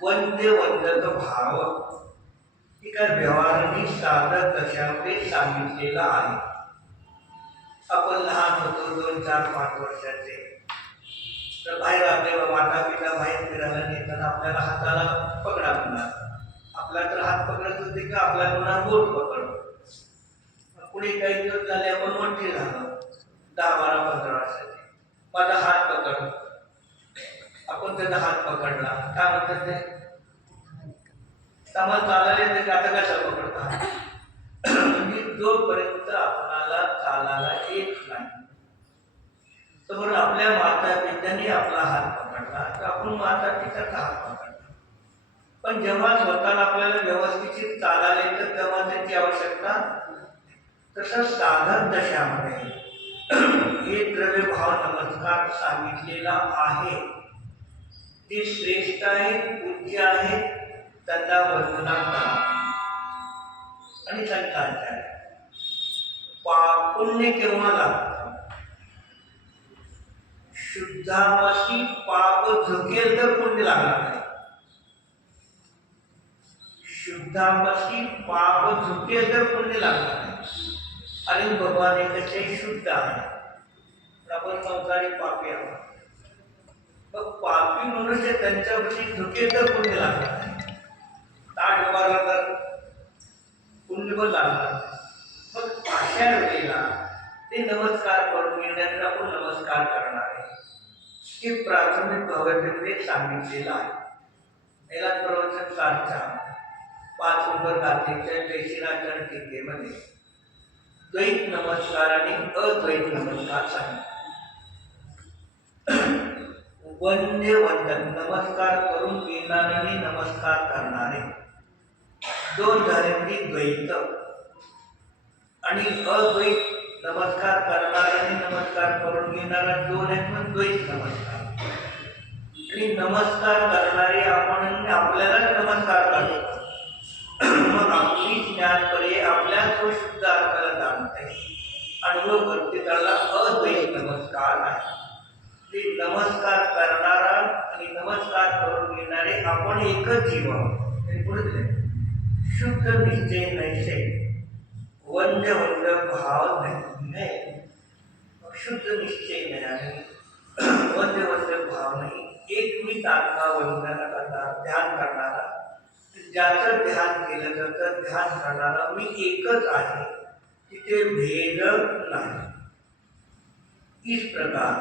वंद्य वंदक भाव ही काय व्यवहाराने साधक कशामध्ये सांगितलेला आहे. आपण लहान होतो 2, 4, 5 वर्षाचे, तर बाहेर आपले माता पिता बाहेर फिरायला नेताना आपल्याला हाताला पकडा म्हणणार. आपला तर हात पकडत होते का आपला म्हणणार बोट पकड. पुढे काही दिवस झाले आपण मोठे झालो, 10, 12, 15 वर्षाचे, माझा हात पकड. आपण त्याचा हात पकडला, काय म्हणतात ते? आम्हाला चालायला येते, आता कशा पकडता? म्हणजे जोपर्यंत आपणाला चालायला येत नाही, तर आपल्या माता पित्याने आपला हात पकडला तर आपण माता पित्याचा हात पकडला. पण जेव्हा स्वतःला आपल्याला व्यवस्थित चालायला येतं तेव्हा त्याची आवश्यकता. तसं साधक दशामध्ये हे द्रव्य भाव नमस्कार सांगितलेला आहे. ते श्रेष्ठ आहेत, पूज्य आहेत, त्यांना वंदना करा आणि संस्कार करा. पुण्य केव्हा लागतं? शुद्धापाशी पाप झुकेल तर पुण्य लागणार नाही. शुद्धापाशी पाप झुकेल तर पुण्य लागणार नाही. आणि भगवान हे कसे शुद्ध आहे, आपण संसारिक पापी आहोत. मग पापी मनुष्य त्यांच्यापाशी झुकेल तर पुण्य लागणार नाही. ताट उभारला तर पुण्य पण लागणार. मग अशा वेळेला ते नमस्कार करून घेण्याचा आपण नमस्कार करणार आहे. हे प्राथमिक भगवद्गीतेमध्ये सांगितलेलं आहे. याला प्रवचन सारचा 5 नंबर गाथेच्या जयश्रीनाथन टीकेमध्ये द्वैत नमस्कार आणि अद्वैत नमस्कार सांगितले. वंद्य वंदन नमस्कार करून घेणारे आणि नमस्कार करणारे, 2 झाले द्वैत. आणि अद्वैत नमस्कार करणारा आणि नमस्कार करून घेणारा 2 आहेत पण द्वैत नमस्कार. आणि नमस्कार करणारे आपण आपल्याला नमस्कार करतो. मग आपली ज्ञानपर्य आपल्या तो शुद्ध आत्म्याला जाणते अनुभव करते, त्याला अद्वैत नमस्कार आहे. ते नमस्कार करणारा आणि नमस्कार करून घेणारे आपण एकच जीव आहोत. हे पुढे दिले. शुद्ध निश्चय नैसे वंद्य वंद्य भाव नाही. शुद्ध निश्चय नाही आणि वंद्य वंद्य भाव नाही. एक मी आत्मा वंदना करणारा, ध्यान करणारा, ज्याचं ध्यान केलं जातं, ध्यान करणारा मी एकच आहे, तिथे भेद नाही. इस प्रकार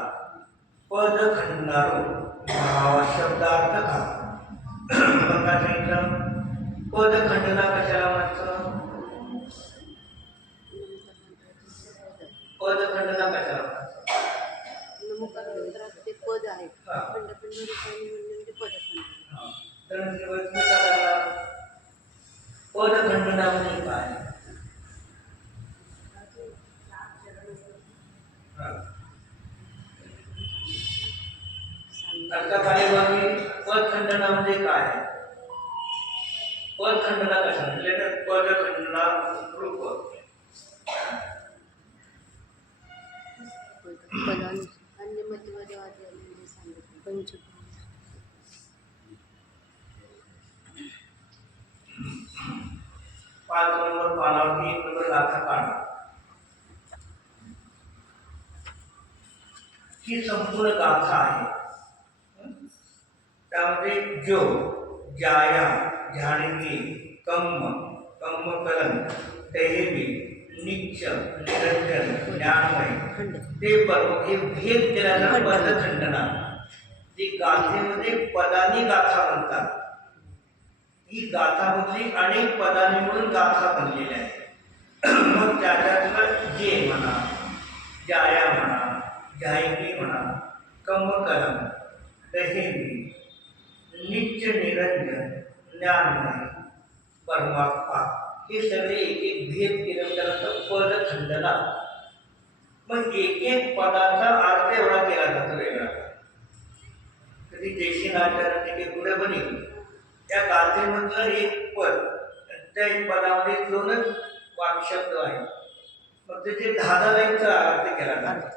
पद खंडारो भाव शब्दार्थ का बघा सांगितलं. पद खंडना कशाला म्हणतं? पद खंडना कशाला म्हणतं? नमस्कार मंत्रात ते पद आहे. खंडखंड रूपाने म्हणजे पदखंड. तर मी काय करणार? पद खंडना म्हणजे काय? आता काय बघी पद खंडना म्हणजे काय? पद खंडना कशा म्हणजे पद खंडना रूप पदांश अन्य मध्यमध्ये वाद्यामध्ये सांगितलं पंच. 5 नंबर पानावरती 1 नंबर गाथा काढा. ही संपूर्ण गाथा आहे. त्यामध्ये जो, जाया, जाणवी, कम्म, कम्मकलन, दैवी, निच्च, निरंजन, ज्ञानमय ते पर्व हे भेद केल्यानंतर पदखंडना. जी गाथेमध्ये पदांनी गाथा म्हणतात. ही गाथामधली अनेक पदांनी मिळून गाथा बनलेल्या आहेत. मग त्याच्यातलं जे म्हणा, जाया म्हणा, जायकी म्हणा, कम्मकलन, दैवी, नित्य, निरंजन, ज्ञानमय, परमात्मा हे सगळे एक एक भेद केल्यानंतर पदखंडना. मग एक एक पदाचा अर्थ एवढा केला जातो वेगळा. कधी देशीनाचार्य तिथे पुढे बनेल त्या गाथेमधलं एक पद, त्या एक पदामध्ये 2च वाक्शब्द आहे. मग त्याचे 10 लाईनचा अर्थ केला जातो.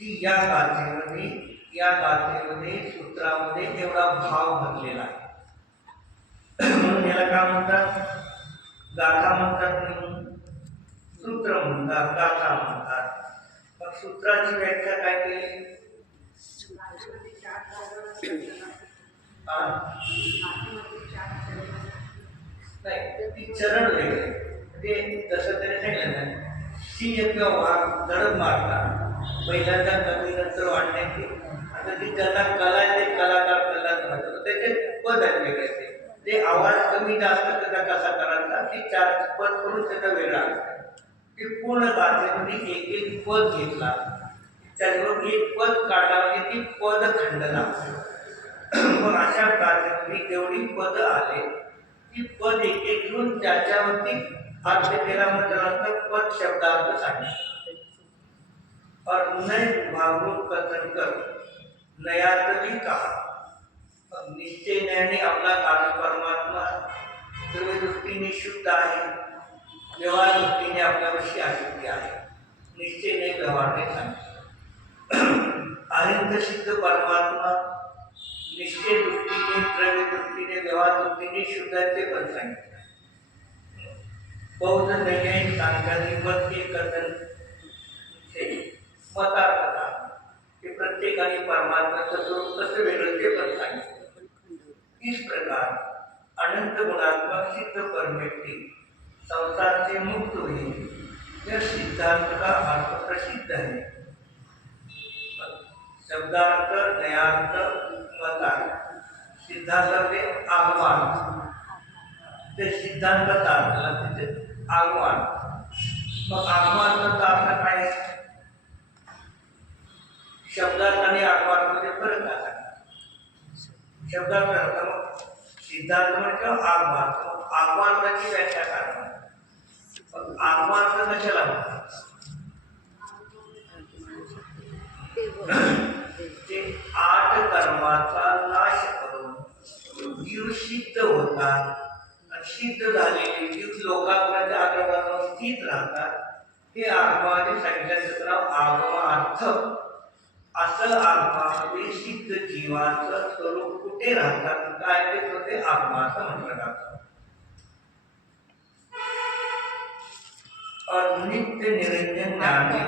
जी या गाथेमध्ये सूत्रामध्ये एवढा भाव भरलेला आहे. म्हणून याला काय म्हणतात? गाथा म्हणतात, म्हणून सूत्र म्हणतात, गाथा म्हणतात. मग सूत्राची व्याख्या काय केली? नाही, ती चरण वेगळे. ते जसं त्याने सांगितलं ना, सिंह किंवा वाघ धडक मारला, पहिल्यांदा कमी नंतर वाढण्याची. आता ती ज्यांना कला आहे ते कलाकार कला म्हणतात, त्याचे पद आहेत वेगळे. ते आवाज कमी जास्त त्याचा कसा करायचा, ती 4 पद करून त्याचा वेगळा असतं. ते पूर्ण गाथेमध्ये एक एक पद घेतला, त्याच्यावर एक पद काढला म्हणजे ती पद खंडना. मग अशा गाथेमध्ये जेवढी पद आले ती पद एक एक घेऊन त्याच्यावरती अर्थ केला. म्हटल्यानंतर पद शब्दार्थ सांगितलं. और नय भागवत कथन कर नयातली कहा. निश्चय ज्ञानी आपला कार्य परमात्मा सर्व दृष्टीने शुद्ध आहे, व्यवहार दृष्टीने आपल्यापाशी अशुद्धी आहे. निश्चय नाही, व्यवहार नाही सांगितलं. अनंत सिद्ध परमात्मा निश्चय दृष्टीने, द्रव्य दृष्टीने, व्यवहार दृष्टीने शुद्ध आहे ते पण सांगितलं. बौद्ध नैयायिक सांगणारी मत कथन मतार्थ हे प्रत्येकाने परमात्म्याचं स्वरूप कसं वेगळं ते पण सांगितलं. इस प्रकार अनंत गुणात्मक सिद्ध परमेष्ठी संसार से मुक्त हुए यह सिद्धांत का अर्थ प्रसिद्ध है. शब्दार्थ, नयार्थ, मतार्थ. सिद्धांत म्हणजे आगमन, ते सिद्धांताचा अर्थ तिथे आगमन. मग आगमनाचा अर्थ काय आहे? शब्दार्थ आणि आगमनामध्ये फरक आहे. शब्दार्थ अर्थ मग सिद्धांत म्हणजे आगमन. आगमनाची व्याख्या करणार. आगमन कशाला म्हणतात? ते 8 कर्माचा नाश करून जीव सिद्ध होतात आणि सिद्ध झालेली जी लोकांच्या आग्रहावर स्थित राहतात हे आगमाने सांगितल्याचं नाव आगमार्थ. असं आगमामध्ये सिद्ध जीवाचं स्वरूप कुठे राहतात काय ते आगमार्थ म्हटलं जातं. और नित्य निरंजन ज्ञानी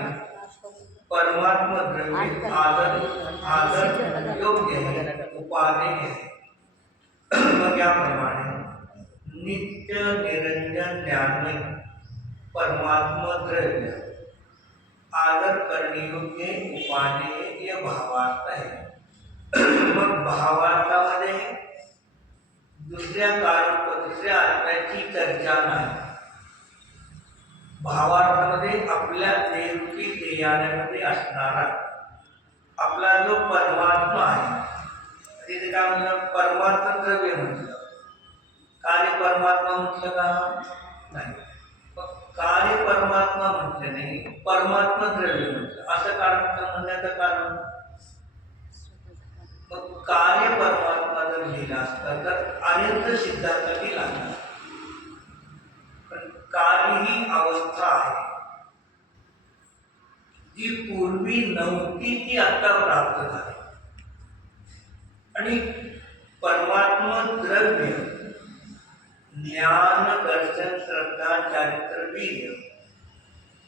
परमात्मा द्रव्य आदर आदर योग्य है उपादेय है. मग याप्रमाणे नित्य निरंजन ज्ञानी परमात्मा द्रव्य आदर करणे योग्य उपादेय भावार्थ आहे. मग भावार्थामध्ये दुसऱ्या आत्म्याची चर्चा नाही. भावार्थामध्ये आपल्या देवकी देयामध्ये असणारा आपला जो परमात्मा आहे तिथे काय म्हणलं परमार्थ द्रव्य म्हटलं. कार्य परमात्मा म्हटलं का नाही. कार्य परमात्मा म्हटलं नाही परमात्मा द्रव्य म्हटलं. असं कारण म्हणण्याचं कारण मग कार्य परमात्मा जर लिहिलं असतं तर अनंत सिद्धांताची लागणार. पण कार्य ही अवस्था आहे जी पूर्वी नव्हती ती आता प्राप्त झाली. आणि परमात्मा द्रव्य ज्ञान दर्शन श्रद्धा चारित्र वीर्य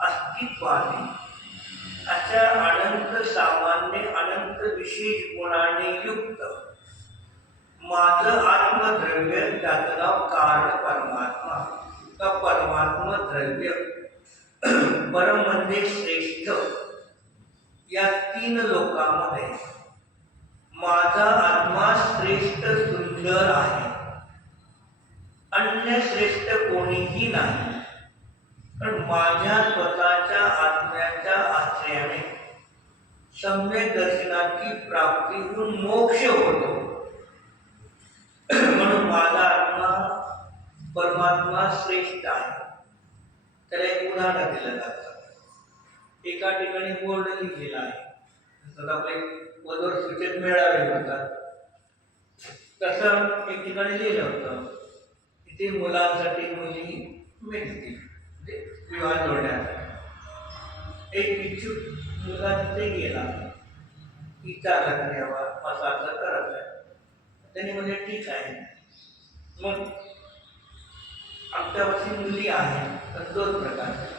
अस्तित्वाने अशा अनंत सामान्य अनंत विशेष गुणाने युक्त माझं आत्मद्रव्य त्याचं नाव कारण परमात्मा का परमात्मा द्रव्य परम म्हणजे श्रेष्ठ. या तीन लोकांमध्ये माझा आत्मा श्रेष्ठ सुंदर आहे. अन्य श्रेष्ठ कोणीही नाही. पण माझ्या स्वतःच्या आत्म्याच्या आश्रयाने सम्यक दर्शनाची प्राप्ती होऊन मोक्ष होतो. म्हणून माझा आत्मा परमात्मा श्रेष्ठ आहे. त्याला एक उदाहरण दिलं जातं. एका ठिकाणी बोर्ड लिहिलेला आहे जसं आपले वधूवर सूचक मेळावे होतात तसं एक ठिकाणी लिहिलं होतं तिथे मुलांसाठी मुली मिळतील विवाह जोडण्यासाठी. एक इच्छुक मुलगा तिथे गेला विचारला द्यावा असं असं करत आहे. त्यांनी म्हणजे ठीक आहे. मग आमच्यापाशी मुली आहेत तर दोन प्रकारचे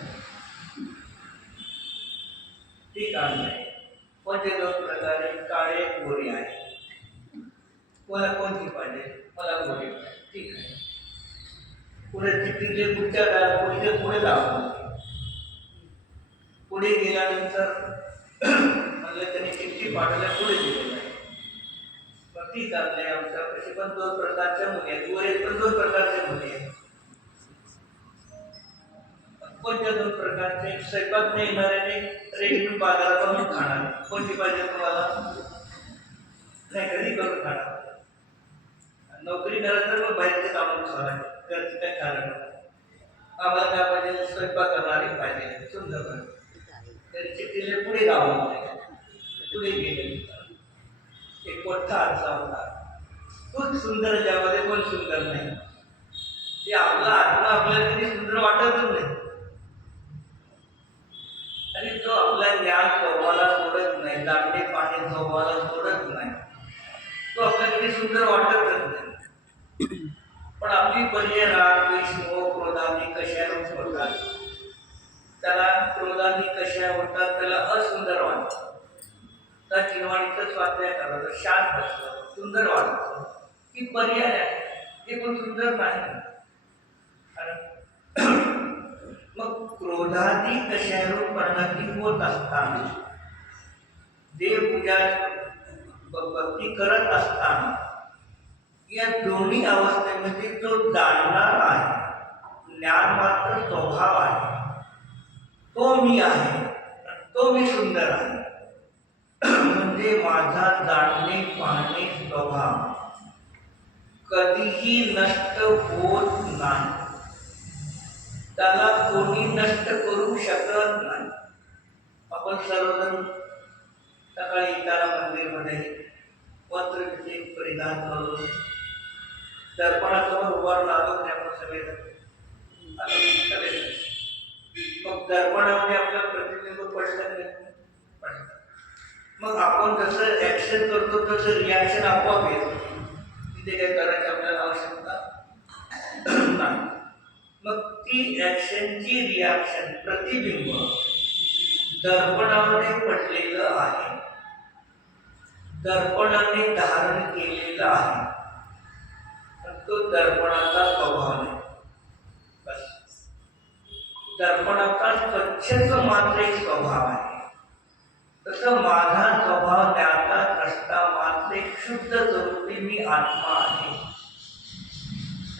ठीक आहे. कोणते दोन प्रकारे काळे गोरी आहे. मला कोणती पाहिजे मला गोरी पाहिजे ठीक आहे. पुढे चिठ्ठीचे पुढे जावं. पुढे गेल्यानंतर म्हणलं त्यांनी चिठ्ठी पाठवल्या पुढे दिलेलं आहे. मग ती चालले आमच्यापाशी पण दोन प्रकारच्या मुली आहेत. गोरे पण दोन प्रकारच्या मुली आहेत. कोणत्या दोन प्रकारचे स्वयंपाक नाही येणाऱ्याने रेडीमेड बाजारात खाणार कोणती पाहिजे तुम्हाला नाही घरी करून खाणार. नोकरी करत तर मग बाहेरचे कामं खाणार घरचे काय खाणार. आम्हाला काय पाहिजे स्वयंपाक करणारी पाहिजे सुंदर पाहिजे. तरी चिठ्ठीले पुढे जावं पुढे गेले. एक मोठा आरसा होता. तोच सुंदर ज्यामध्ये कोण सुंदर नाही. ते आपला आत्मा आपल्याला कधी सुंदर वाटतच नाही. आणि तो आपल्या ज्ञान स्वभावाला सोडत नाही दांडे पाणी स्वभावाला सोडत नाही. तो आपल्याकडे सुंदर वाटतच नाही. पण आपली पर्याय राग द्वेष मोह क्रोधाने कशाने होतात. त्याला क्रोधाने कशा होतात त्याला असुंदर वाटतं. त्या चिनवाणीचं स्वाध्याय करायचं शांत असतं सुंदर वाटतं की पर्याय आहे. हे पण सुंदर नाही. मग क्रोधादी कशारूपणाची होत असताना देवपूजा भक्ती करत असताना या दोन्ही अवस्थेमध्ये जो जाणणार आहे ज्ञान मात्र स्वभाव आहे तो मी आहे तो मी सुंदर आहे. म्हणजे माझा जाणणे पाहणे स्वभाव कधीही नष्ट होत नाही. त्याला कोणी नष्ट करू शकत नाही. आपण सर्वजण सकाळी तारा मंदिरमध्ये वस्त्र परिधान करून दर्पणासमोर उभारून आलो. आपण वगैरे चालेल. मग दर्पणामध्ये आपलं प्रतिबिंब पडलं नाही पडलं. मग आपण कसं ऍक्शन करतो तसं रिॲक्शन आपोआप येतो. तिथे काही करायची आपल्याला आवश्यकता नाही. मग ती ऍक्शनची रिॲक्शन प्रतिबिंब दर्पणामध्ये पडलेलं आहे, दर्पणाने धारण केलेलं आहे, पण तो दर्पणाचा स्वभाव नाही. बस दर्पणाचा स्वच्छच मात्र एक स्वभाव आहे. तसं माझा स्वभाव ज्ञाता द्रष्टा मात्र एक शुद्ध स्वरूपी मी आत्मा आहे.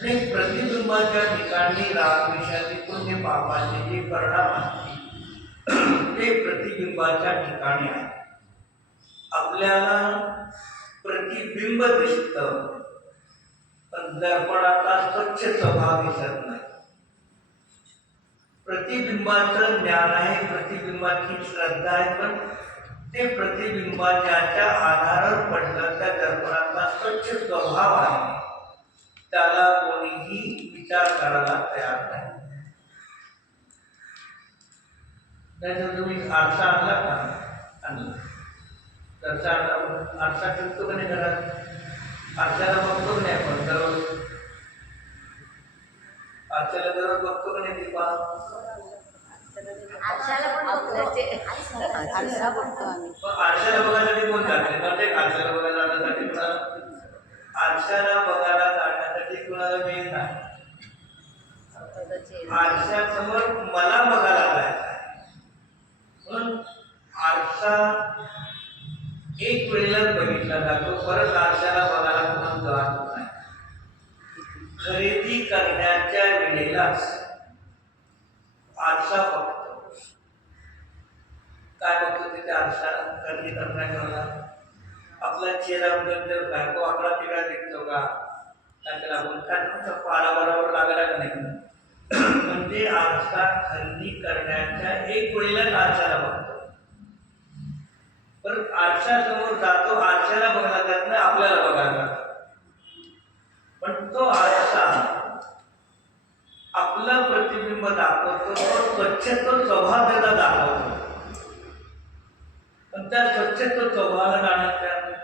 आणि प्रतिबिंबाच्या ठिकाणी राग विषादी पुण्य पापाचे जे परिणाम असतील ते प्रतिबिंबाच्या ठिकाणी आहे. आपल्याला प्रतिबिंब दिसतं, पण दर्पणाचा स्वच्छ स्वभाव दिसत नाही. प्रतिबिंबाचं ज्ञान आहे, प्रतिबिंबाची श्रद्धा आहे, पण ते प्रतिबिंबाच्या आधारावर पडलं त्या दर्पणाचा स्वच्छ स्वभाव आहे. त्याला कोणीही विचार करायला तयार नाही. त्याच्यावर तुम्ही आरसा आणला का? आणला. घरचा आरसा ठेवतो का नाही घरात? आरशाला बघतो का नाही आपण दररोज? आरशाला दररोज बघतो का नाही दीपा? आरशाला बघतो आम्ही. आरशाला बघायसाठी कोण जाते? प्रत्येक आरशाला बघायला जाण्यासाठी कुणाला आरशाला बघायला जाण्यासाठी कुणाला वेळ नाही. आरशासमोर मला बघायला जायचं आहे. म्हणून आरसा एक वेळेला बघितला जातो, परत आरशाला बघायला कोण जात नाही. खरेदी करण्याच्या वेळेलाच आरसा बघतो. काय बघतो तिथे आरसा खरेदी करण्याच्या वेळेला? आपला चेहरा बदलतो का? तो आकडा तिकडा दिसतो का? त्याला आपण काय पारा बरोबर लागला का नाही? म्हणजे आरसा खरेदी करण्याच्या एक वेळेलाच आरशाला बघतो. पण आरशासमोर जातो, आरशाला बघायला जात नाही, आपल्याला बघायला जातो. पण तो आरसा आपलं प्रतिबिंब दाखवतो, तो स्वच्छत्व स्वभाव त्याचा दाखवतो. पण त्या स्वच्छत्व स्वभावाला जाण्यात तयार नाही.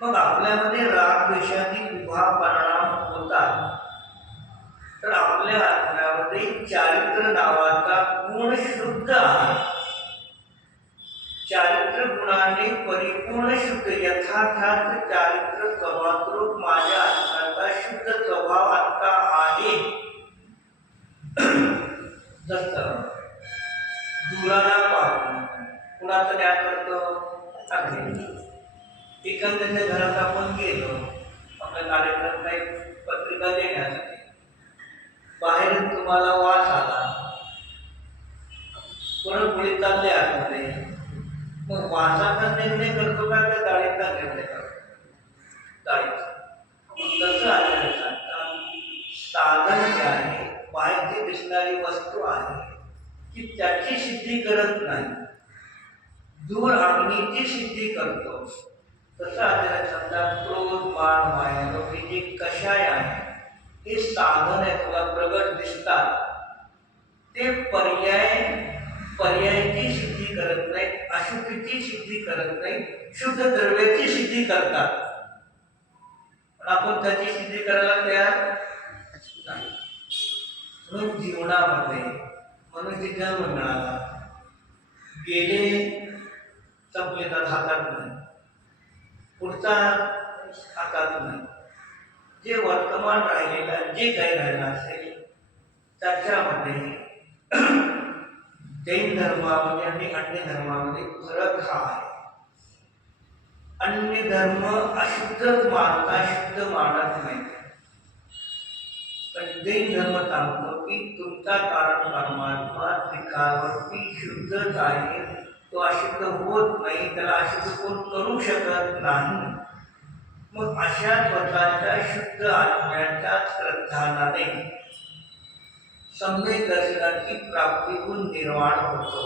मग आपल्यामध्ये राग द्वेषादी विभाग परिणाम होतात, तर आपल्या आत्म्यामध्ये चारित्र्य नावाचा गुण शुद्ध आहे. चारित्र्य गुणाने परिपूर्ण शुद्ध यथार्थार्थ चारित्र्य स्वभावरूप माझ्या आत्म्याचा शुद्ध स्वभाव आत्ता आहे. जसं दुराला पाहून कुणाचं ज्ञान करतो? एखाद्याच्या घरात आपण गेलो आपल्या कार्यक्रम काही पत्रिका देण्यासाठी, बाहेरून तुम्हाला वास आला, पुरणपोळी चालले आतमध्ये, मग वासाचा निर्णय करतो का त्या डाळीचा निर्णय करतो? डाळीचा. तसं आलेलं सांगतात, साधन जे आहे, बाहेरची दिसणारी वस्तू आहे की त्याची सिद्धी करत नाही, दूर अग्नीची सिद्धी करतो. तसं आलेलं सांगतात, क्रोध मान माया लोक जे कषाय आहे हे साधन आहे, तुला प्रगट दिसतात, ते पर्यायाची सिद्धी करत नाही, अशुद्धीची सिद्धी करत नाही, शुद्ध द्रव्याची सिद्धी करतात. पण आपण त्याची सिद्धी करायला तयार नाही. म्हणून जीवनामध्ये मनुष्य जन्म मिळाला, गेले संपले तर हातात नाही, पुढचा हातात नाही. जे वर्तमान राहिलेलं जे काही राहिलं असेल त्याच्यामध्ये जैन धर्मामध्ये आणि अन्य धर्मामध्ये फरक हा आहे. अन्य धर्म अशुद्धच मानता, शुद्ध मानत नाही. पण जैन धर्म सांगतो की तुमचा कारण परमात्मा त्रिकालावरती शुद्धच आहे, तो अशुद्ध होत नाही, त्याला अशुद्ध कोण करू शकत नाही. मग अशा स्वतःच्या शुद्ध आत्म्याच्या श्रद्धानाने सम्यक दर्शनाची प्राप्ती होऊन निर्माण होतो.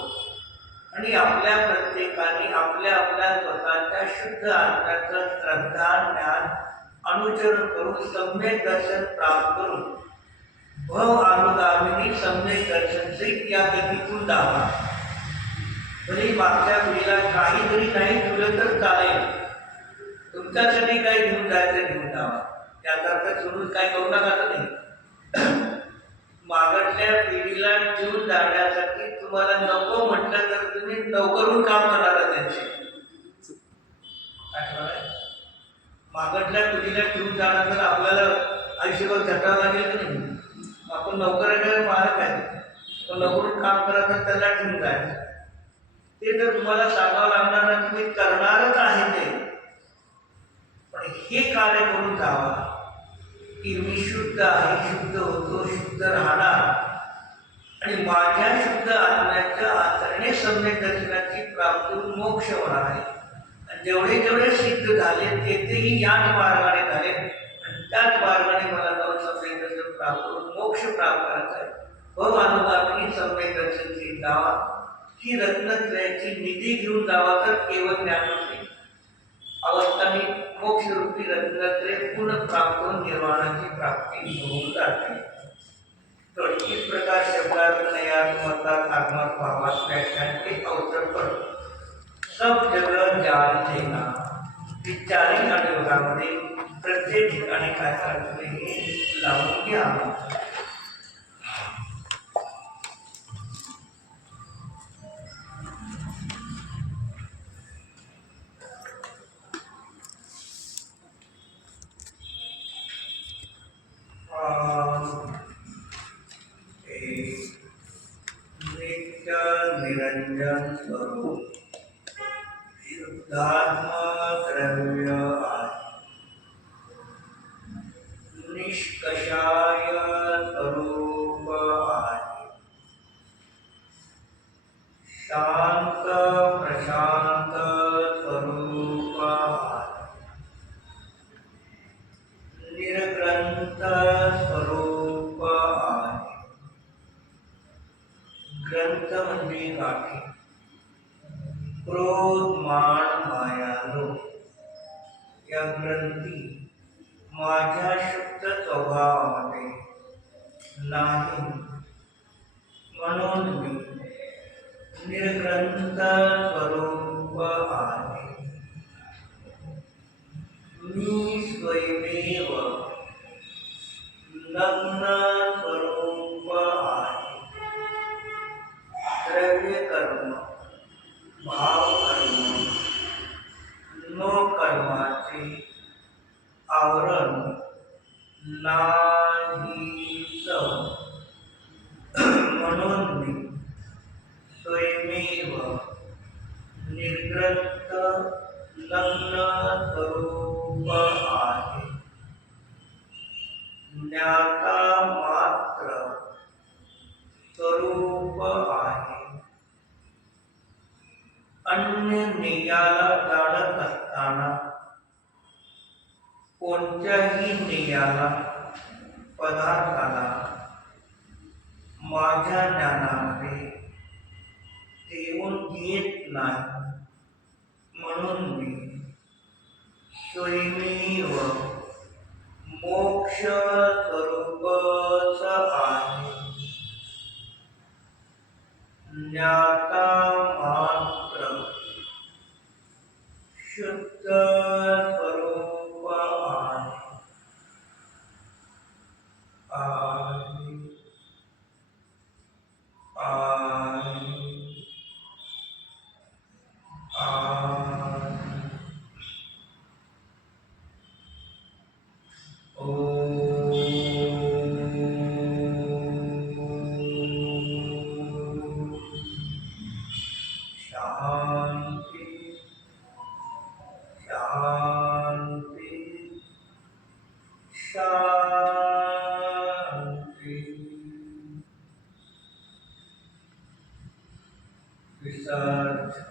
आणि आपल्या प्रत्येकाने आपल्या आपल्या स्वतःच्या शुद्ध आत्म्याचं श्रद्धा ज्ञान अनुचरण करून सम्यक दर्शन प्राप्त करून भव अनुगामिनी सम्यक दर्शनचे या गतीतून जावा. म्हणजे मागच्या पिढीला काहीतरी नाही ठेवलं तर चालेल, तुमच्यासाठी काही घेऊन जायचं घेऊन जावा. त्याचा अर्थ सोडून काय करू नका असं नाही. मागच्या पिढीला घेऊन जाण्यासाठी तुम्हाला नको म्हटलं तर तुम्ही लवकरून काम करणार त्यांचे. मागच्या पिढीला घेऊन जाणार तर आपल्याला आयुष्यभर झटावं लागेल की नाही. आपण नोकराकडे मालक आहे, पण लवकरून काम करा तर त्याला ठेवून जायचं. ते जर तुम्हाला सांगावं लागणार नाही, तुम्ही करणारच आहे ते. पण हे कार्य करून जावा की मी शुद्ध आहे, शुद्ध होतो, शुद्ध राहणार आणि माझ्या शुद्ध आत्म्याच्या आचरणे सम्यक दर्शनाची प्राप्ती मोक्ष होणार आहे. आणि जेवढे जेवढे सिद्ध झाले तेही याच मार्गाने झाले आणि त्याच मार्गाने मला जाऊन सम्यक दर्शन प्राप्त करून मोक्ष प्राप्त करायचा आहे. भव अनुगामिनी सम्यक दर्शनची जावा, ही रत्नत्रयाची निधी घेऊन जावा तर केवळ ज्ञान होते. अवस्थांनी मोक्षरूपी रत्नत्रय पुनः प्राप्त होऊन निर्वाणाची प्राप्ती होऊन जाते. तर इस प्रकार शब्दार्थ नयात्मता आत्मक भावास व्याख्यान के अवसर पर सब जगह जानते ना विचारी अनुयोगामध्ये प्रत्येक ठिकाणी काय करते हे लावून घ्या. निरंजन स्वरूप शुद्धात्मा द्रव्य आहे, निष्कषाय स्वरूप आहे, शांत प्रशांत स्वरूप आहे, निर्ग्रंथ स्वरूप आहे. ग्रंथ म्हणजे गाठी. क्रोध मान माया लोभ या ग्रंथी माझ्या शुद्ध स्वभावामध्ये नाही, म्हणून मी निर्ग्रंथ स्वरूप आहे. मी स्वयमेव नग्न स्वरूप आहे. द्रव्य कर्म, भाव कर्म, नो कर्माचे आवरण नाहीच, म्हणून मी स्वयमेव निर्ग्रंथ नग्न स्वरूप आहे. ज्ञाता मात्र स्वरूप आहे. अन्य नेयाला जाणत असताना कोणत्याही नेयाला पदार्थाला माझ्या ज्ञानामध्ये ठेवून घेत नाही, म्हणून मी स्वयमेव मोक्ष स्वरूपच आहे. ज्ञाता मात्र शुद्ध स्वरूप आहे. शांति.